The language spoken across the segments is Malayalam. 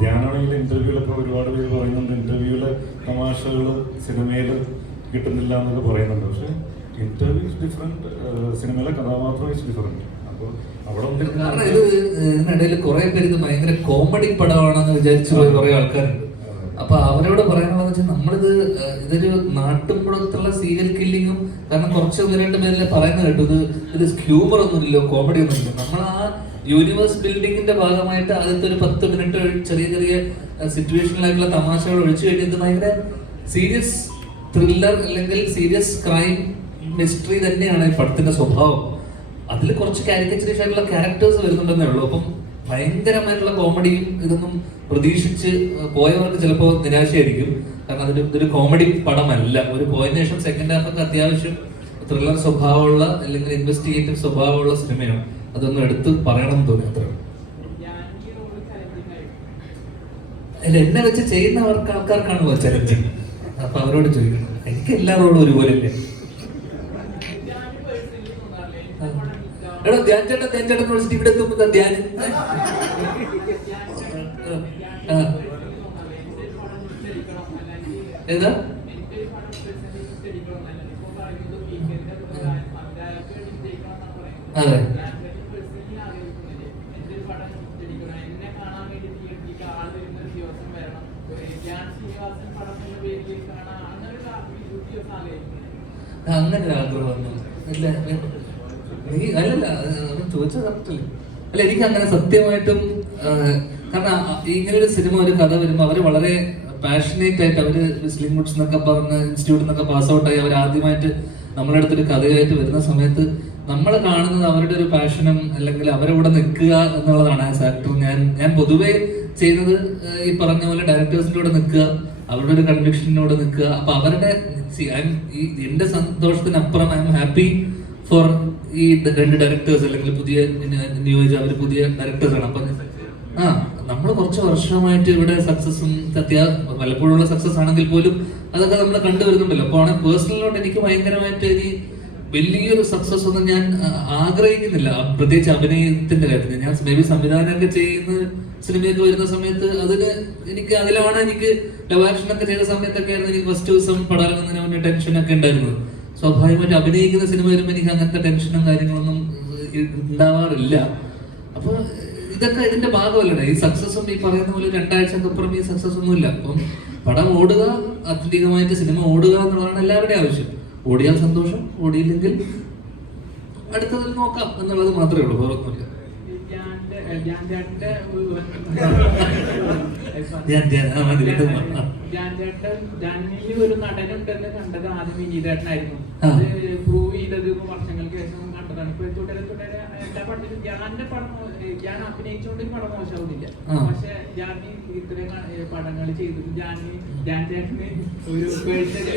ധ്യാനാണെങ്കിൽ ഇന്റർവ്യൂലൊക്കെ ഒരുപാട് പേര് പറയുന്നുണ്ട്, ഇന്റർവ്യൂവിലെ തമാശകൾ സിനിമയിൽ കിട്ടുന്നില്ല എന്നൊക്കെ പറയുന്നുണ്ട്. പക്ഷെ ഇന്റർവ്യൂ ഇസ് ഡിഫറെന്റ്, സിനിമയിലെ കഥാപാത്രം ഇസ് ഡിഫറെന്റ്. അപ്പോൾ അവിടെ ഇതിനിടയിൽ കുറെ പേര് ഇത് ഭയങ്കര കോമഡി പടമാണെന്ന് വിചാരിച്ചു പോയി കുറെ ആൾക്കാരുണ്ട്. അപ്പൊ അവരോട് പറയാനുള്ളത് വെച്ചാൽ നമ്മളിത് ഇതൊരു നാട്ടുമ്പുറത്തുള്ള സീരിയൽ കില്ലിങ്ങും, കാരണം കുറച്ച് രണ്ട് പേരിലെ പറയുന്നത് കേട്ടു ഇത് ഹ്യൂമർ ഒന്നുമില്ലല്ലോ, കോമഡി ഒന്നുമില്ല. നമ്മൾ ആ യൂണിവേഴ്സ് ബിൽഡിങ്ങിന്റെ ഭാഗമായിട്ട് ആദ്യത്തെ ഒരു 10 മിനിറ്റ് ചെറിയ ചെറിയ സിറ്റുവേഷനിലായിട്ടുള്ള തമാശകൾ ഒഴിച്ചു കഴിഞ്ഞിട്ട് ഭയങ്കര സീരിയസ് ത്രില്ലർ അല്ലെങ്കിൽ സീരിയസ് ക്രൈം മിസ്റ്ററി തന്നെയാണ് ഈ പടത്തിന്റെ സ്വഭാവം. അതിൽ കുറച്ച് കാരിക്കച്ചറീസ് ആയിട്ടുള്ള ക്യാരക്ടേഴ്സ് വരുന്നുണ്ടെന്നേ ഉള്ളൂ. അപ്പം ഭയങ്കരമായിട്ടുള്ള കോമഡിയും ഇതൊന്നും പ്രതീക്ഷിച്ച് പോയവർക്ക് ചിലപ്പോൾ നിരാശയായിരിക്കും. കാരണം ഇതൊരു കോമഡി പടമല്ല. ഒരു പോയതിനു ശേഷം സെക്കൻഡ് ഹാഫ് ഒക്കെ അത്യാവശ്യം ത്രില്ലർ സ്വഭാവമുള്ള അല്ലെങ്കിൽ ഇൻവെസ്റ്റിഗേറ്റീവ് സ്വഭാവമുള്ള സിനിമയാണ്. അതൊന്നും എടുത്ത് പറയണം തോന്നി അത്ര. അല്ല, എന്നെ വെച്ച് ചെയ്യുന്നവർക്ക് ആൾക്കാർക്കാണ് ചലഞ്ചിങ്. അപ്പൊ അവരോട് ചോദിക്കണം, എനിക്ക് എല്ലാ റോളും ഒരുപോലെ ഇല്ലേ? എടോ ധ്യാൻ ചേട്ടൻ വിളിച്ചിട്ട് ഇവിടെ എത്തുമ്പോ ധ്യാൻ ഏതാ അതെ അങ്ങനെ ഒരു ആഗ്രഹം ഇല്ല. നീ അല്ലല്ല ചോദിച്ചത് കറക്റ്റല്ലേ? അല്ല, എനിക്ക് അങ്ങനെ സത്യമായിട്ടും, കാരണം ഇങ്ങനെ ഒരു സിനിമ ഒരു കഥ വരുമ്പോൾ അവര് വളരെ പാഷനേറ്റ് ആയിട്ട് അവര് വിസ്ലിംഗ് വുഡ്സ് എന്നൊക്കെ പറഞ്ഞ് ഇൻസ്റ്റിറ്റ്യൂട്ടിൽ നിന്നൊക്കെ പാസ് ഔട്ടായി അവർ ആദ്യമായിട്ട് നമ്മുടെ അടുത്തൊരു കഥയായിട്ട് വരുന്ന സമയത്ത് നമ്മൾ കാണുന്നത് അവരുടെ ഒരു പാഷനും അല്ലെങ്കിൽ അവരവിടെ നിൽക്കുക എന്നുള്ളതാണ്. ആസ് ആക്ടർ ഞാൻ പൊതുവേ ചെയ്യുന്നത് ഈ പറഞ്ഞ പോലെ ഡയറക്ടേഴ്സിന്റെ കൂടെ നിൽക്കുക, അവരുടെ ഒരു കൺവിക്ഷനോട് നിൽക്കുക. അപ്പൊ അവരുടെ എന്റെ സന്തോഷത്തിനപ്പുറം ഐ എം ഹാപ്പി ഫോർ ഈ രണ്ട് ഡയറക്ടേഴ്സ് അല്ലെങ്കിൽ പുതിയ ന്യൂജ് അവർ പുതിയ ഡയറക്ടേഴ്സാണ്. അപ്പൊ നമ്മൾ കുറച്ച് വർഷമായിട്ട് ഇവിടെ സക്സസും വല്ലപ്പോഴുള്ള സക്സസ് ആണെങ്കിൽ പോലും അതൊക്കെ നമ്മൾ കണ്ടുവരുന്നുണ്ടല്ലോ. അപ്പൊ ആണ് പേഴ്സണലോട്ട് എനിക്ക് ഭയങ്കരമായിട്ട് ഇനി വലിയൊരു സക്സസ് ഒന്നും ഞാൻ ആഗ്രഹിക്കുന്നില്ല, പ്രത്യേകിച്ച് അഭിനയത്തിന്റെ കാര്യത്തിൽ. ഞാൻ മേ ബി സംവിധാനമൊക്കെ ചെയ്യുന്ന സിനിമയൊക്കെ വരുന്ന സമയത്ത് അതിലാണ് എനിക്ക് ലവ് ആക്ഷൻ ഒക്കെ ചെയ്ത സമയത്തൊക്കെ ആയിരുന്നു എനിക്ക് ഫസ്റ്റ് ദിവസം പടാറുന്നതിന് മുന്നേ ടെൻഷനൊക്കെ ഉണ്ടായിരുന്നത്. സ്വാഭാവികമായിട്ട് അഭിനയിക്കുന്ന സിനിമ വരുമ്പോൾ എനിക്ക് അങ്ങനത്തെ ടെൻഷനും കാര്യങ്ങളൊന്നും ഉണ്ടാവാറില്ല. അപ്പൊ ഇതൊക്കെ ഇതിന്റെ ഭാഗമല്ലേ ഈ സക്സസും. ഈ പറയുന്ന പോലെ 2 ആഴ്ചക്കപ്പുറം ഈ സക്സസ് ഒന്നുമില്ല. അപ്പം പടം ഓടുക, അത്ലറ്റികമായിട്ട് സിനിമ ഓടുക എന്നുള്ളതാണ് എല്ലാവരുടെയും ആവശ്യം. ഓടിയാൽ സന്തോഷം, ഓടിയില്ലെങ്കിൽ അടുത്തതിൽ നോക്കാം എന്നുള്ളത് മാത്രമേ ഉള്ളൂ, വേറൊന്നുമില്ല. ഒരു നടനുണ്ടെന്ന് കണ്ടത് ആദ്യം വിനീതേട്ടനായിരുന്നു. പ്രൂവ് ചെയ്തത് വർഷങ്ങൾക്ക് ശേഷം കണ്ടതാണ്. ഇപ്പൊ തുടരെ എല്ലാ പടത്തിലും ഞാൻ അഭിനയിച്ചുകൊണ്ട് പടം മോശമാവുന്നില്ല. പക്ഷെ ഞാൻ ഇത്രയും പടങ്ങൾ ചെയ്തു. ഞാൻ ചേട്ടന് ഒരു പേഴ്സണലി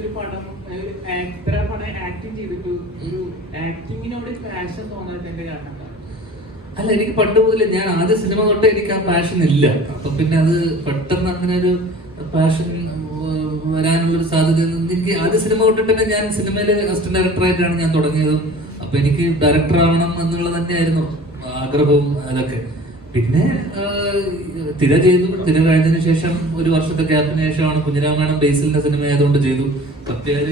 ഒരു പടം ഇത്ര പടം ആക്ടിങ് ചെയ്തിട്ട് ഒരു ആക്ടിങ്ങിനോട് പാഷൻ തോന്നാത്തതിന്റെ കാരണം. അല്ല, എനിക്ക് പണ്ട് മുതലേ ഞാൻ ആദ്യ സിനിമ തൊട്ട് എനിക്ക് ആ പാഷൻ ഇല്ല. അപ്പൊ പിന്നെ അത് പെട്ടെന്ന് അങ്ങനെ ഒരു പാഷൻ വരാനുള്ളൊരു സാധ്യത എനിക്ക് ആദ്യ സിനിമ തൊട്ടിട്ട് തന്നെ ഞാൻ സിനിമയില് അസിസ്റ്റന്റ് ഡയറക്ടറായിട്ടാണ് ഞാൻ തുടങ്ങിയതും. അപ്പൊ എനിക്ക് ഡയറക്ടർ ആവണം എന്നുള്ളത് തന്നെയായിരുന്നു ആഗ്രഹവും അതൊക്കെ. പിന്നെ തിര ചെയ്തു. തിര കഴിഞ്ഞതിന് ശേഷം ഒരു വർഷത്തെ ഗ്യാപ്പിന് ശേഷമാണ് കുഞ്ഞിരാമായണം ബേസിലിന്റെ സിനിമ ആയതുകൊണ്ട് ചെയ്തു. പ്രത്യേക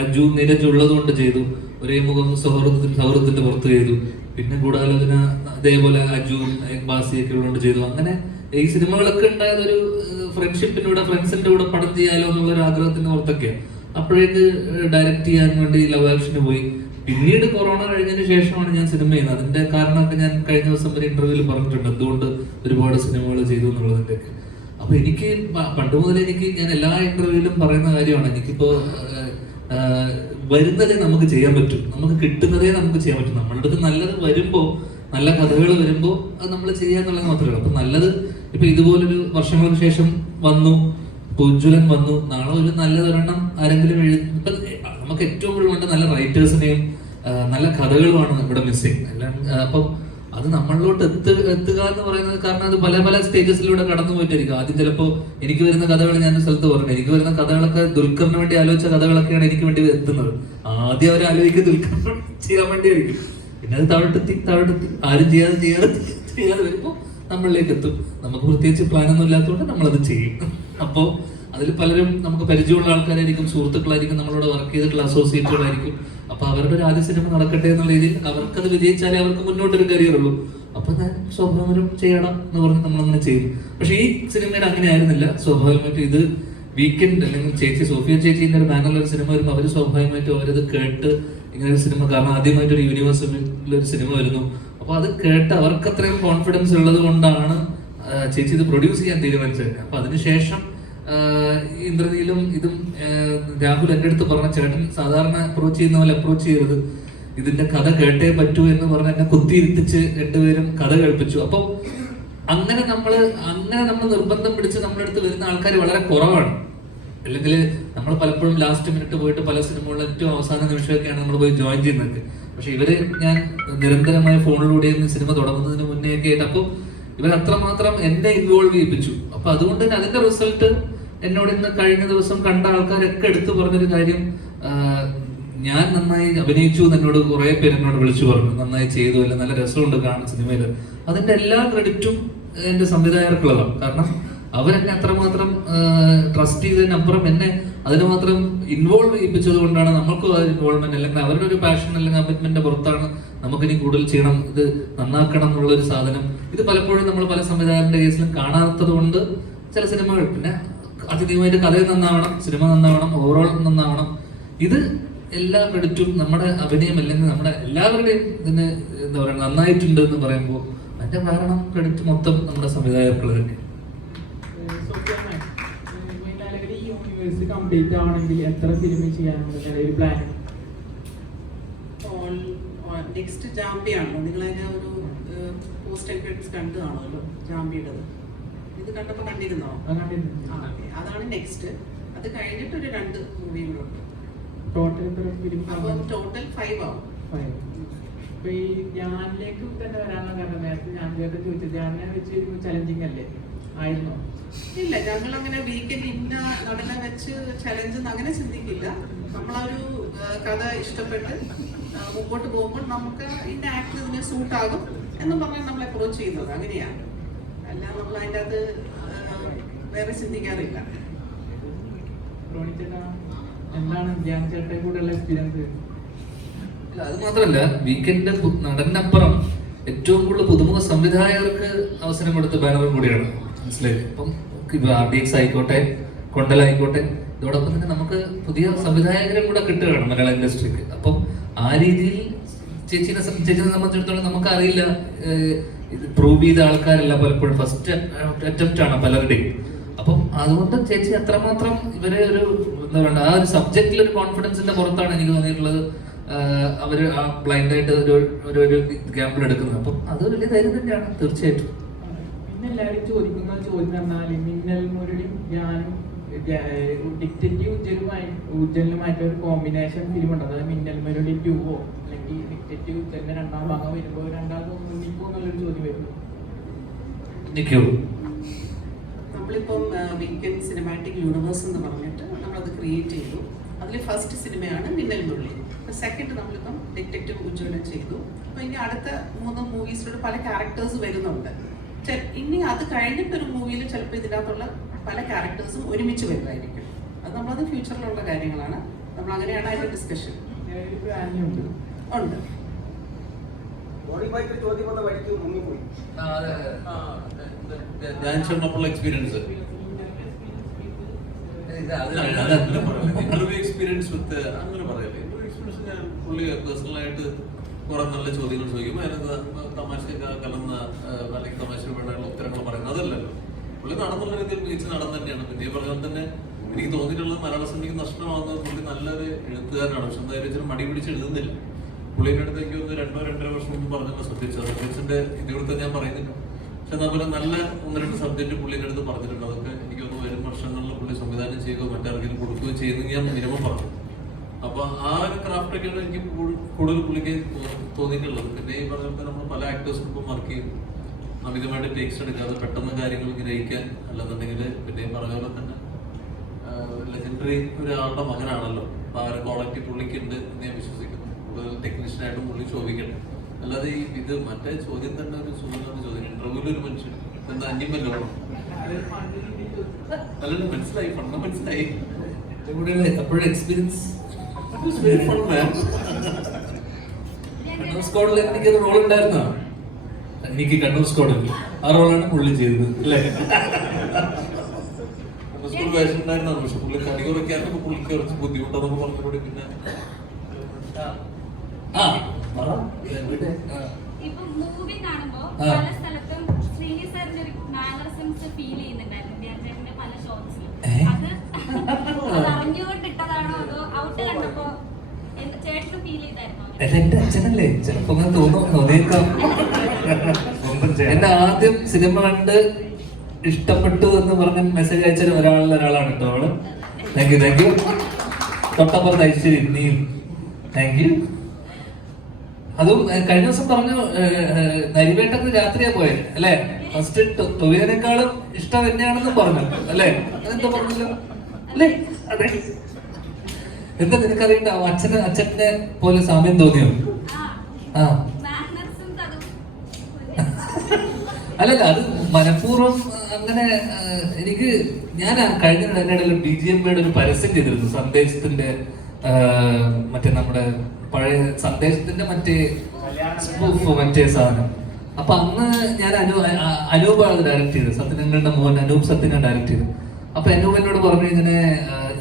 അജു നീരജ് ഉള്ളത് കൊണ്ട് ചെയ്തു. ഒരേ മുഖം സൗഹൃദത്തിന്റെ പുറത്ത് ചെയ്തു. പിന്നെ ഗൂഢാലോചന അതേപോലെ അജുവും ബാസിയൊക്കെ ഉള്ളതുകൊണ്ട് ചെയ്തു. അങ്ങനെ ഈ സിനിമകളൊക്കെ ഉണ്ടായത് ഒരു ഫ്രണ്ട്ഷിപ്പിന്റെ ഫ്രണ്ട്സിന്റെ കൂടെ പടം ചെയ്യാലോ എന്നുള്ള ഒരു ആഗ്രഹത്തിന്റെ പുറത്തൊക്കെയാണ്. അപ്പോഴേക്ക് ഡയറക്റ്റ് ചെയ്യാൻ വേണ്ടി ലവ് ആക്ഷന് പോയി. പിന്നീട് കൊറോണ കഴിഞ്ഞതിന് ശേഷമാണ് ഞാൻ സിനിമ ചെയ്യുന്നത്. അതിന്റെ കാരണമൊക്കെ ഞാൻ കഴിഞ്ഞ ദിവസം ഒരു ഇന്റർവ്യൂവിൽ പറഞ്ഞിട്ടുണ്ട്, എന്തുകൊണ്ട് ഒരുപാട് സിനിമകൾ ചെയ്തു എന്നുള്ളതിന്റെ ഒക്കെ. അപ്പൊ എനിക്ക് പണ്ട് മുതലേ ഞാൻ എല്ലാ ഇന്റർവ്യൂവിലും പറയുന്ന കാര്യമാണ്, എനിക്കിപ്പോ വരുന്നതേ നമുക്ക് ചെയ്യാൻ പറ്റും, നമുക്ക് കിട്ടുന്നതേ നമുക്ക് ചെയ്യാൻ പറ്റും. നമ്മളുടെ അടുത്ത് നല്ലത് വരുമ്പോ, നല്ല കഥകൾ വരുമ്പോ അത് നമ്മൾ ചെയ്യാന്നുള്ളത് മാത്രമേ ഉള്ളൂ. അപ്പൊ നല്ലത് ഇപ്പൊ ഇതുപോലൊരു വർഷങ്ങൾക്ക് ശേഷം വന്നു, ഉജ്ജ്വലൻ വന്നു, നാളെ ഒരു നല്ലതൊരെണ്ണം ആരെങ്കിലും ഇപ്പൊ നമുക്ക് ഏറ്റവും കൂടുതൽ വേണ്ട നല്ല റൈറ്റേഴ്സിനെയും നല്ല കഥകളുമാണ് ഇവിടെ മിസ്സിങ് എല്ലാം. അപ്പം അത് നമ്മളിലോട്ട് എത്തുക എന്ന് പറയുന്നത്, കാരണം അത് പല പല സ്റ്റേജസിലൂടെ കടന്നു പോയിട്ടായിരിക്കും. ആദ്യം ചിലപ്പോൾ എനിക്ക് വരുന്ന കഥകൾ ഞാൻ സ്ഥലത്ത് പറഞ്ഞു, എനിക്ക് വരുന്ന കഥകളൊക്കെ ദുൽഖറിന് വേണ്ടി ആലോചിച്ച കഥകളൊക്കെയാണ് എനിക്ക് വേണ്ടി എത്തുന്നത്. ആദ്യം അവർ ആലോചിക്കുക ദുൽഖറിന് ചെയ്യാൻ വേണ്ടിയായിരിക്കും. പിന്നെ അത് താഴോട്ടെത്തി ആരും ചെയ്യാതെ വരുമ്പോൾ നമ്മളിലേക്ക് എത്തും. നമുക്ക് പ്രത്യേകിച്ച് പ്ലാനൊന്നും ഇല്ലാത്തതുകൊണ്ട് നമ്മളത് ചെയ്യും. അപ്പോൾ അതിൽ പലരും നമുക്ക് പരിചയമുള്ള ആൾക്കാരായിരിക്കും, സുഹൃത്തുക്കളായിരിക്കും, നമ്മളോട് വർക്ക് ചെയ്തിട്ടുള്ള അസോസിയേറ്റുകളായിരിക്കും. അപ്പൊ അവരുടെ ഒരു ആദ്യ സിനിമ നടക്കട്ടെ എന്നുള്ള രീതിയിൽ അവർക്കത് വിജയിച്ചാലേ അവർക്ക് മുന്നോട്ടൊരു കരിയർ ഉള്ളൂ. അപ്പൊ ഞാൻ സ്വാഭാവികം ചെയ്യണം എന്ന് പറഞ്ഞ് നമ്മളങ്ങനെ ചെയ്യും. പക്ഷെ ഈ സിനിമയിൽ അങ്ങനെ ആയിരുന്നില്ല. സ്വാഭാവികമായിട്ടും ഇത് വീക്കെൻഡ് അല്ലെങ്കിൽ ചേച്ചി സോഫിയ ചേച്ചിന്റെ ഒരു ബാനറിൽ ഒരു സിനിമ വരുമ്പോൾ അവർ സ്വാഭാവികമായിട്ടും അവരത് കേട്ട് ഇങ്ങനെ ഒരു സിനിമ, കാരണം ആദ്യമായിട്ട് ഒരു യൂണിവേഴ്സിലൊരു സിനിമ വരുന്നു, അപ്പൊ അത് കേട്ട് അവർക്ക് അത്രയും കോൺഫിഡൻസ് ഉള്ളത് കൊണ്ടാണ് ചേച്ചി ഇത് പ്രൊഡ്യൂസ് ചെയ്യാൻ തീരുമാനിച്ചത്. അപ്പൊ അതിനുശേഷം ഇന്ദ്രനീലും ഇതും രാഹുൽ എൻ്റെ അടുത്ത് പറഞ്ഞ, ചേട്ടൻ സാധാരണ അപ്രോച്ച് ചെയ്യുന്ന പോലെ അപ്രോച്ച് ചെയ്തത്, ഇതിന്റെ കഥ കേട്ടേ പറ്റൂ എന്ന് പറഞ്ഞ് എന്നെ കുത്തിയിരുത്തിച്ച് രണ്ടുപേരും കഥ കേൾപ്പിച്ചു. അപ്പൊ അങ്ങനെ നമ്മൾ നിർബന്ധം പിടിച്ച് നമ്മുടെ അടുത്ത് വരുന്ന ആൾക്കാർ വളരെ കുറവാണ്. അല്ലെങ്കിൽ നമ്മൾ പലപ്പോഴും ലാസ്റ്റ് മിനിറ്റ് പോയിട്ട് പല സിനിമകളിലും ഏറ്റവും അവസാന നിമിഷമൊക്കെയാണ് നമ്മൾ പോയി ജോയിൻ ചെയ്യുന്നത്. പക്ഷെ ഇവര് ഞാൻ നിരന്തരമായ ഫോണിലൂടെയും സിനിമ തുടങ്ങുന്നതിന് മുന്നേ ഒക്കെ ആയിട്ട്, അപ്പോൾ ഇവർ അത്രമാത്രം എന്നെ ഇൻവോൾവ് ചെയ്യിപ്പിച്ചു. അപ്പൊ അതുകൊണ്ട് തന്നെ അതിന്റെ റിസൾട്ട് എന്നോട് ഇന്ന് കഴിഞ്ഞ ദിവസം കണ്ട ആൾക്കാരൊക്കെ എടുത്തു പറഞ്ഞൊരു കാര്യം, ഞാൻ നന്നായി അഭിനയിച്ചു എന്നോട് കുറെ പേര് എന്നോട് വിളിച്ചു പറഞ്ഞു, നന്നായി ചെയ്തു, അല്ല നല്ല രസമുണ്ട് കാണുന്ന സിനിമയിൽ. അതിന്റെ എല്ലാ ക്രെഡിറ്റും എന്റെ സംവിധായകർക്കുള്ളതാണ്. കാരണം അവരെന്നെ അത്രമാത്രം ട്രസ്റ്റ് ചെയ്തതിനപ്പുറം എന്നെ അതിന് മാത്രം ഇൻവോൾവ് ചെയ്യിപ്പിച്ചത് കൊണ്ടാണ് നമുക്കും അത് ഇൻവോൾവ്മെന്റ്, അല്ലെങ്കിൽ അവരുടെ ഒരു പാഷൻ അല്ലെങ്കിൽ കമ്മിറ്റ്മെന്റിന്റെ പുറത്താണ് നമുക്കിനി കൂടുതൽ ചെയ്യണം, ഇത് നന്നാക്കണം എന്നുള്ളൊരു സാധനം. ഇത് പലപ്പോഴും നമ്മൾ പല സംവിധായകരുടെ കേസിലും കാണാത്തത് കൊണ്ട് ചില സിനിമകൾ, പിന്നെ അധികമായിട്ട് കഥ നന്നാവണം, സിനിമ നന്നാവണം, ഓവറോൾ നന്നാവണം. ഇത് എല്ലാ ക്രെഡിറ്റും നമ്മുടെ അഭിനയം അല്ലെങ്കിൽ നമ്മുടെ എല്ലാവരുടെയും ഇതിന് എന്താ പറയുക നന്നായിട്ടുണ്ട് എന്ന് പറയുമ്പോൾ അതിന്റെ കാരണം ക്രെഡിറ്റ് മൊത്തം നമ്മുടെ സംവിധായകർക്കുള്ളത് തന്നെ. ഈ യൂണിവേഴ്സ് കംപ്ലീറ്റ് ആവണമെങ്കിൽ എത്ര സിനിമ ചെയ്യാനുള്ള ഒരു പ്ലാൻ? നെക്സ്റ്റ് ജാമ്പിയാണല്ലോ, നിങ്ങളതിന്റെ ഒരു പോസ്റ്റ് ക്രെഡിറ്റ്സ് കണ്ടു കാണുമല്ലോ ജാമ്പിയുടേത്. ഇത് കണ്ടപ്പോൾ കണ്ടിരുന്നോ? അതാണ് നെക്സ്റ്റ്. അത് കഴിഞ്ഞിട്ട് ഒരു 2 മൂവികളുണ്ട്. ടോട്ടൽ 5 ആവും. അപ്പൊ ഈ ഞാനിലേക്ക് തന്നെ വരാനുള്ള കാരണം നേരത്തെ ഞാൻ ചേട്ടൻ ചോദിച്ചത്, ഞാനെ വെച്ച് ചലഞ്ചിങ് അല്ലേ ആയിരുന്നോ? ഇല്ല, ഞങ്ങൾ അങ്ങനെ വീക്കെൻഡ് ഇന്ന നടനെ വെച്ച് ചലഞ്ച് അങ്ങനെ ചിന്തിക്കില്ല. നമ്മളൊരു കഥ ഇഷ്ടപ്പെട്ട് മുമ്പോട്ട് പോകുമ്പോൾ നമുക്ക് ഇന്ന ആക്ട് ഇതിന് സൂട്ടാകും എന്ന് പറഞ്ഞാൽ നമ്മൾ അപ്രോച്ച് ചെയ്യുന്നത് അങ്ങനെയാണ്. അല്ല നമ്മൾ അതിൻ്റെ അത് വേറെ ചിന്തിക്കാറില്ല. എന്താണ് ധ്യാൻ ചേട്ടൻ കൂടെയുള്ള എക്സ്പീരിയൻസ്? അത് മാത്രമല്ല, വീക്കെൻഡ് നടനപ്പുറം ഏറ്റവും കൂടുതൽ പുതുമുഖ സംവിധായകർക്ക് അവസരം കൊടുത്ത ബാനറും കൂടിയാണ്. മനസ്സിലായില്ലേ? ഇപ്പം RDX ആയിക്കോട്ടെ, കൊണ്ടലായിക്കോട്ടെ, ഇതോടൊപ്പം തന്നെ നമുക്ക് പുതിയ സംവിധായകരും കൂടെ കിട്ടുകയാണ് മലയാള ഇൻഡസ്ട്രിക്ക്. അപ്പം ആ രീതിയിൽ ചേച്ചിനെ സംബന്ധിച്ചിടത്തോളം നമുക്കറിയില്ല, പ്രൂവ് ചെയ്ത ആൾക്കാരല്ല പലപ്പോഴും, ഫസ്റ്റ് അറ്റംപ്റ്റ് ആണ് പലരുടെയും. അപ്പം അതുകൊണ്ട് ചേച്ചി അത്രമാത്രം ഇവരെ ഒരു എന്താ പറയുക, ആ ഒരു സബ്ജക്റ്റിൽ ഒരു കോൺഫിഡൻസിന്റെ പുറത്താണ് എനിക്ക് തോന്നിയിട്ടുള്ളത് അവര് ആ ബ്ലൈൻഡ് ആയിട്ട് ഒരു ഗാമ്പിൾ എടുക്കുന്നത്. അപ്പം അത് വലിയ ധൈര്യം തന്നെയാണ് തീർച്ചയായിട്ടും. പിന്നെ എല്ലാവരും ചോദിക്കുന്ന ചോദ്യം പറഞ്ഞാൽ മിന്നൽ മുരളിയും ഞാനും ഡിക്റ്റേറ്റീവ് ഉജ്ജലുമായിട്ട് ഒരു കോമ്പിനേഷൻ ഫിലിം ഉണ്ട്. അതായത് മിന്നൽ മുരളി 2 അല്ലെങ്കിൽ ഡിക്റ്റേറ്റീവ് ഉജ്ജലിന്റെ 2ാം ഭാഗം വരുമ്പോൾ രണ്ടാമതും നിൽക്കുമോ എന്നുള്ളൊരു ചോദ്യം വരുന്നു. നമ്മളിപ്പം വീക്കെൻഡ് സിനിമാറ്റിക് യൂണിവേഴ്സ് എന്ന് പറഞ്ഞിട്ട് നമ്മളത് ക്രിയേറ്റ് ചെയ്തു. അതിൽ ഫസ്റ്റ് സിനിമയാണ് മിന്നൽ മുരളി. സെക്കൻഡ് നമ്മളിപ്പം ഡിറ്റക്റ്റീവ് ഉജ്ജ്വലൻ ചെയ്തു. അപ്പോൾ ഇനി അടുത്ത 3 മൂവീസിലൂടെ പല ക്യാരക്ടേഴ്സ് വരുന്നുണ്ട്. ഇനി അത് കഴിഞ്ഞിട്ടൊരു മൂവിയിൽ ചിലപ്പോൾ ഇതിനകത്തുള്ള പല ക്യാരക്ടേഴ്സും ഒരുമിച്ച് വരുന്നതായിരിക്കും. അത് നമ്മളത് ഫ്യൂച്ചറിലുള്ള കാര്യങ്ങളാണ്. നമ്മൾ അങ്ങനെയാണ് അതിൻ്റെ ഡിസ്കഷൻ ഉണ്ട്. എക്സ്പീരിയൻസ് അങ്ങനെ പറയല്ലേ, എക്സ്പീരിയൻസ് ഞാൻ പുള്ളി പേഴ്സണലായിട്ട് കുറെ നല്ല ചോദ്യങ്ങൾ ചോദിക്കും, അതിനകത്ത് തമാശ കലർന്ന അല്ലെങ്കിൽ തമാശ വേണ്ട ഉത്തരങ്ങൾ പറയുന്നത് അതല്ലല്ലോ. പുള്ളി നടന്നുള്ള രീതിയിൽ മികച്ച നടൻ തന്നെയാണ്. പിന്നെ പറഞ്ഞാൽ തന്നെ എനിക്ക് തോന്നിയിട്ടുള്ളത് മലയാള സിനിമയ്ക്ക് നഷ്ടമാകുന്നത് പുള്ളി നല്ലൊരു എഴുത്തുകാരനാണ്. പക്ഷെ എന്തായാലും ഇച്ചിരി മടി പിടിച്ച് എഴുതുന്നില്ല. പുള്ളിയുടെ അടുത്ത് എനിക്ക് ഒന്ന് 2-2.5 വർഷം മുമ്പ് പറഞ്ഞുള്ള ശ്രദ്ധിച്ചത് സബ്ജക്ട്സിന്റെ ഇതിവിടുത്തെ ഞാൻ പറയുന്നില്ല. പക്ഷെ അതുപോലെ നല്ല 1-2 സബ്ജക്ട് പുള്ളിയുടെ അടുത്ത് പറഞ്ഞിട്ടുണ്ട്. അതൊക്കെ എനിക്ക് ഒന്ന് വരും വർഷങ്ങളിൽ പുള്ളി സംവിധാനം ചെയ്യുകയോ മറ്റാർക്കെങ്കിലും കൊടുക്കുകയോ ചെയ്യുന്നെങ്കിൽ ഞാൻ മിനിമം പറഞ്ഞു. അപ്പൊ ആ ഒരു ക്രാഫ്റ്റൊക്കെയാണ് എനിക്ക് കൂടുതൽ പുള്ളിക്ക് തോന്നിയിട്ടുള്ളത്. പിന്നെ ഈ പറഞ്ഞ നമ്മൾ പല ആക്ടേഴ്സും ഇപ്പം വർക്ക് ചെയ്യും, അമിതമായിട്ട് ടേക്സ് എടുക്കാതെ പെട്ടെന്ന് കാര്യങ്ങൾ ഗ്രഹിക്കാൻ, അല്ലെന്നുണ്ടെങ്കിൽ പിന്നെ പറഞ്ഞ പോലെ തന്നെ ലെജൻഡറി ഒരാളുടെ മകനാണല്ലോ. അപ്പൊ ആ ഒരു ക്വാളിറ്റി പുള്ളിക്ക് ഉണ്ട് എന്ന് ഞാൻ വിശ്വസിക്കുന്നു. കൂടുതൽ ടെക്നീഷ്യനായിട്ടും പുള്ളി ശോഭിക്കട്ടെ. അല്ലാതെ ഈ ഇത് മറ്റേ ചോദ്യം തന്നെ ഒരു സുഖമാണ് ചോദ്യം. ഇന്റർവ്യൂവിൽ ഒരു മനുഷ്യൻ എന്താ അന്യമല്ലോ അല്ലല്ലോ, മനസ്സിലായി, ഫണ്ട് മനസ്സിലായി. അപ്പോഴും എക്സ്പീരിയൻസ് കണ്ണൂർ സ്ക്വാഡിൽ എനിക്കൊരു റോൾ ഉണ്ടായിരുന്നോ? എനിക്ക് കണ്ണൂർ സ്ക്വാഡിൽ ആ റോളാണ് പുള്ളി ചെയ്തത് അല്ലേ? സ്കൂൾ വേഷം ഉണ്ടായിരുന്നതാണ്. പക്ഷെ പുള്ളി കടി കുറയ്ക്കാനൊക്കെ പുള്ളിക്ക് കുറച്ച് ബുദ്ധിമുട്ടാന്നൊക്കെ പറഞ്ഞതോടെ പിന്നെ ഇപ്പൊ മൂവി കാണുമ്പോ പല സ്ഥലത്തും ശ്രീനി സാറിന്റെ ഒരു മാനറിസംസ് ഫീൽ ചെയ്യുന്നുണ്ടായിരുന്നു ചേട്ടന്റെ പല ഷോട്ട്സിലും. അത് അറിഞ്ഞുകൊണ്ടിട്ടതാണോ അതോ ഔട്ട് കണ്ടപ്പോ ചേട്ടന് ഫീൽ ചെയ്തായിരുന്നോ? എന്റെ അച്ഛനല്ലേ, ചിലപ്പോ അങ്ങനെ തോന്നേക്കാം. എന്റെ ആദ്യം സിനിമ കണ്ട് ഇഷ്ടപ്പെട്ടു എന്ന് പറഞ്ഞ മെസ്സേജ് അയച്ച ഒരാളാണ് കേട്ടോ അവള്. Thank you. തൊട്ടപ്പുറത്ത് ഐശ്വര്യ നീയും താങ്ക് യു. അതും കഴിഞ്ഞ ദിവസം പറഞ്ഞു നരിവേട്ടക്ക് രാത്രിയാ പോയത് അല്ലെ? ഫസ്റ്റ് ടൊവിനേക്കാളും ഇഷ്ടം എന്നെയാണെന്ന് പറഞ്ഞു അല്ലെ? അതെന്താ പറഞ്ഞല്ലോ അല്ലേ? അതെ. എന്താ നിനക്കറിയണ്ട അച്ഛന്റെ പോലെ സാമ്യം തോന്നിയോ? ആ അല്ലല്ല, അത് മനഃപൂർവ്വം അങ്ങനെ. എനിക്ക് ഞാൻ കഴിഞ്ഞ ഇടയിൽ BGMയുടെ ഒരു പരസ്യം ചെയ്തിരുന്നു. സന്ദേശത്തിന്റെ മറ്റേ നമ്മുടെ പഴയ സന്ദേശത്തിന്റെ മറ്റേ മറ്റേ സാധനം. അപ്പൊ അന്ന് ഞാൻ അനൂപാണ് ഡയറക്ട് ചെയ്തത്. സത്യനങ്ങളുടെ മോൻ അനൂപ് സത്യനാണ് ഡയറക്ട് ചെയ്തത്. അപ്പൊ അനൂപ് എന്നോട് പറഞ്ഞു ഇങ്ങനെ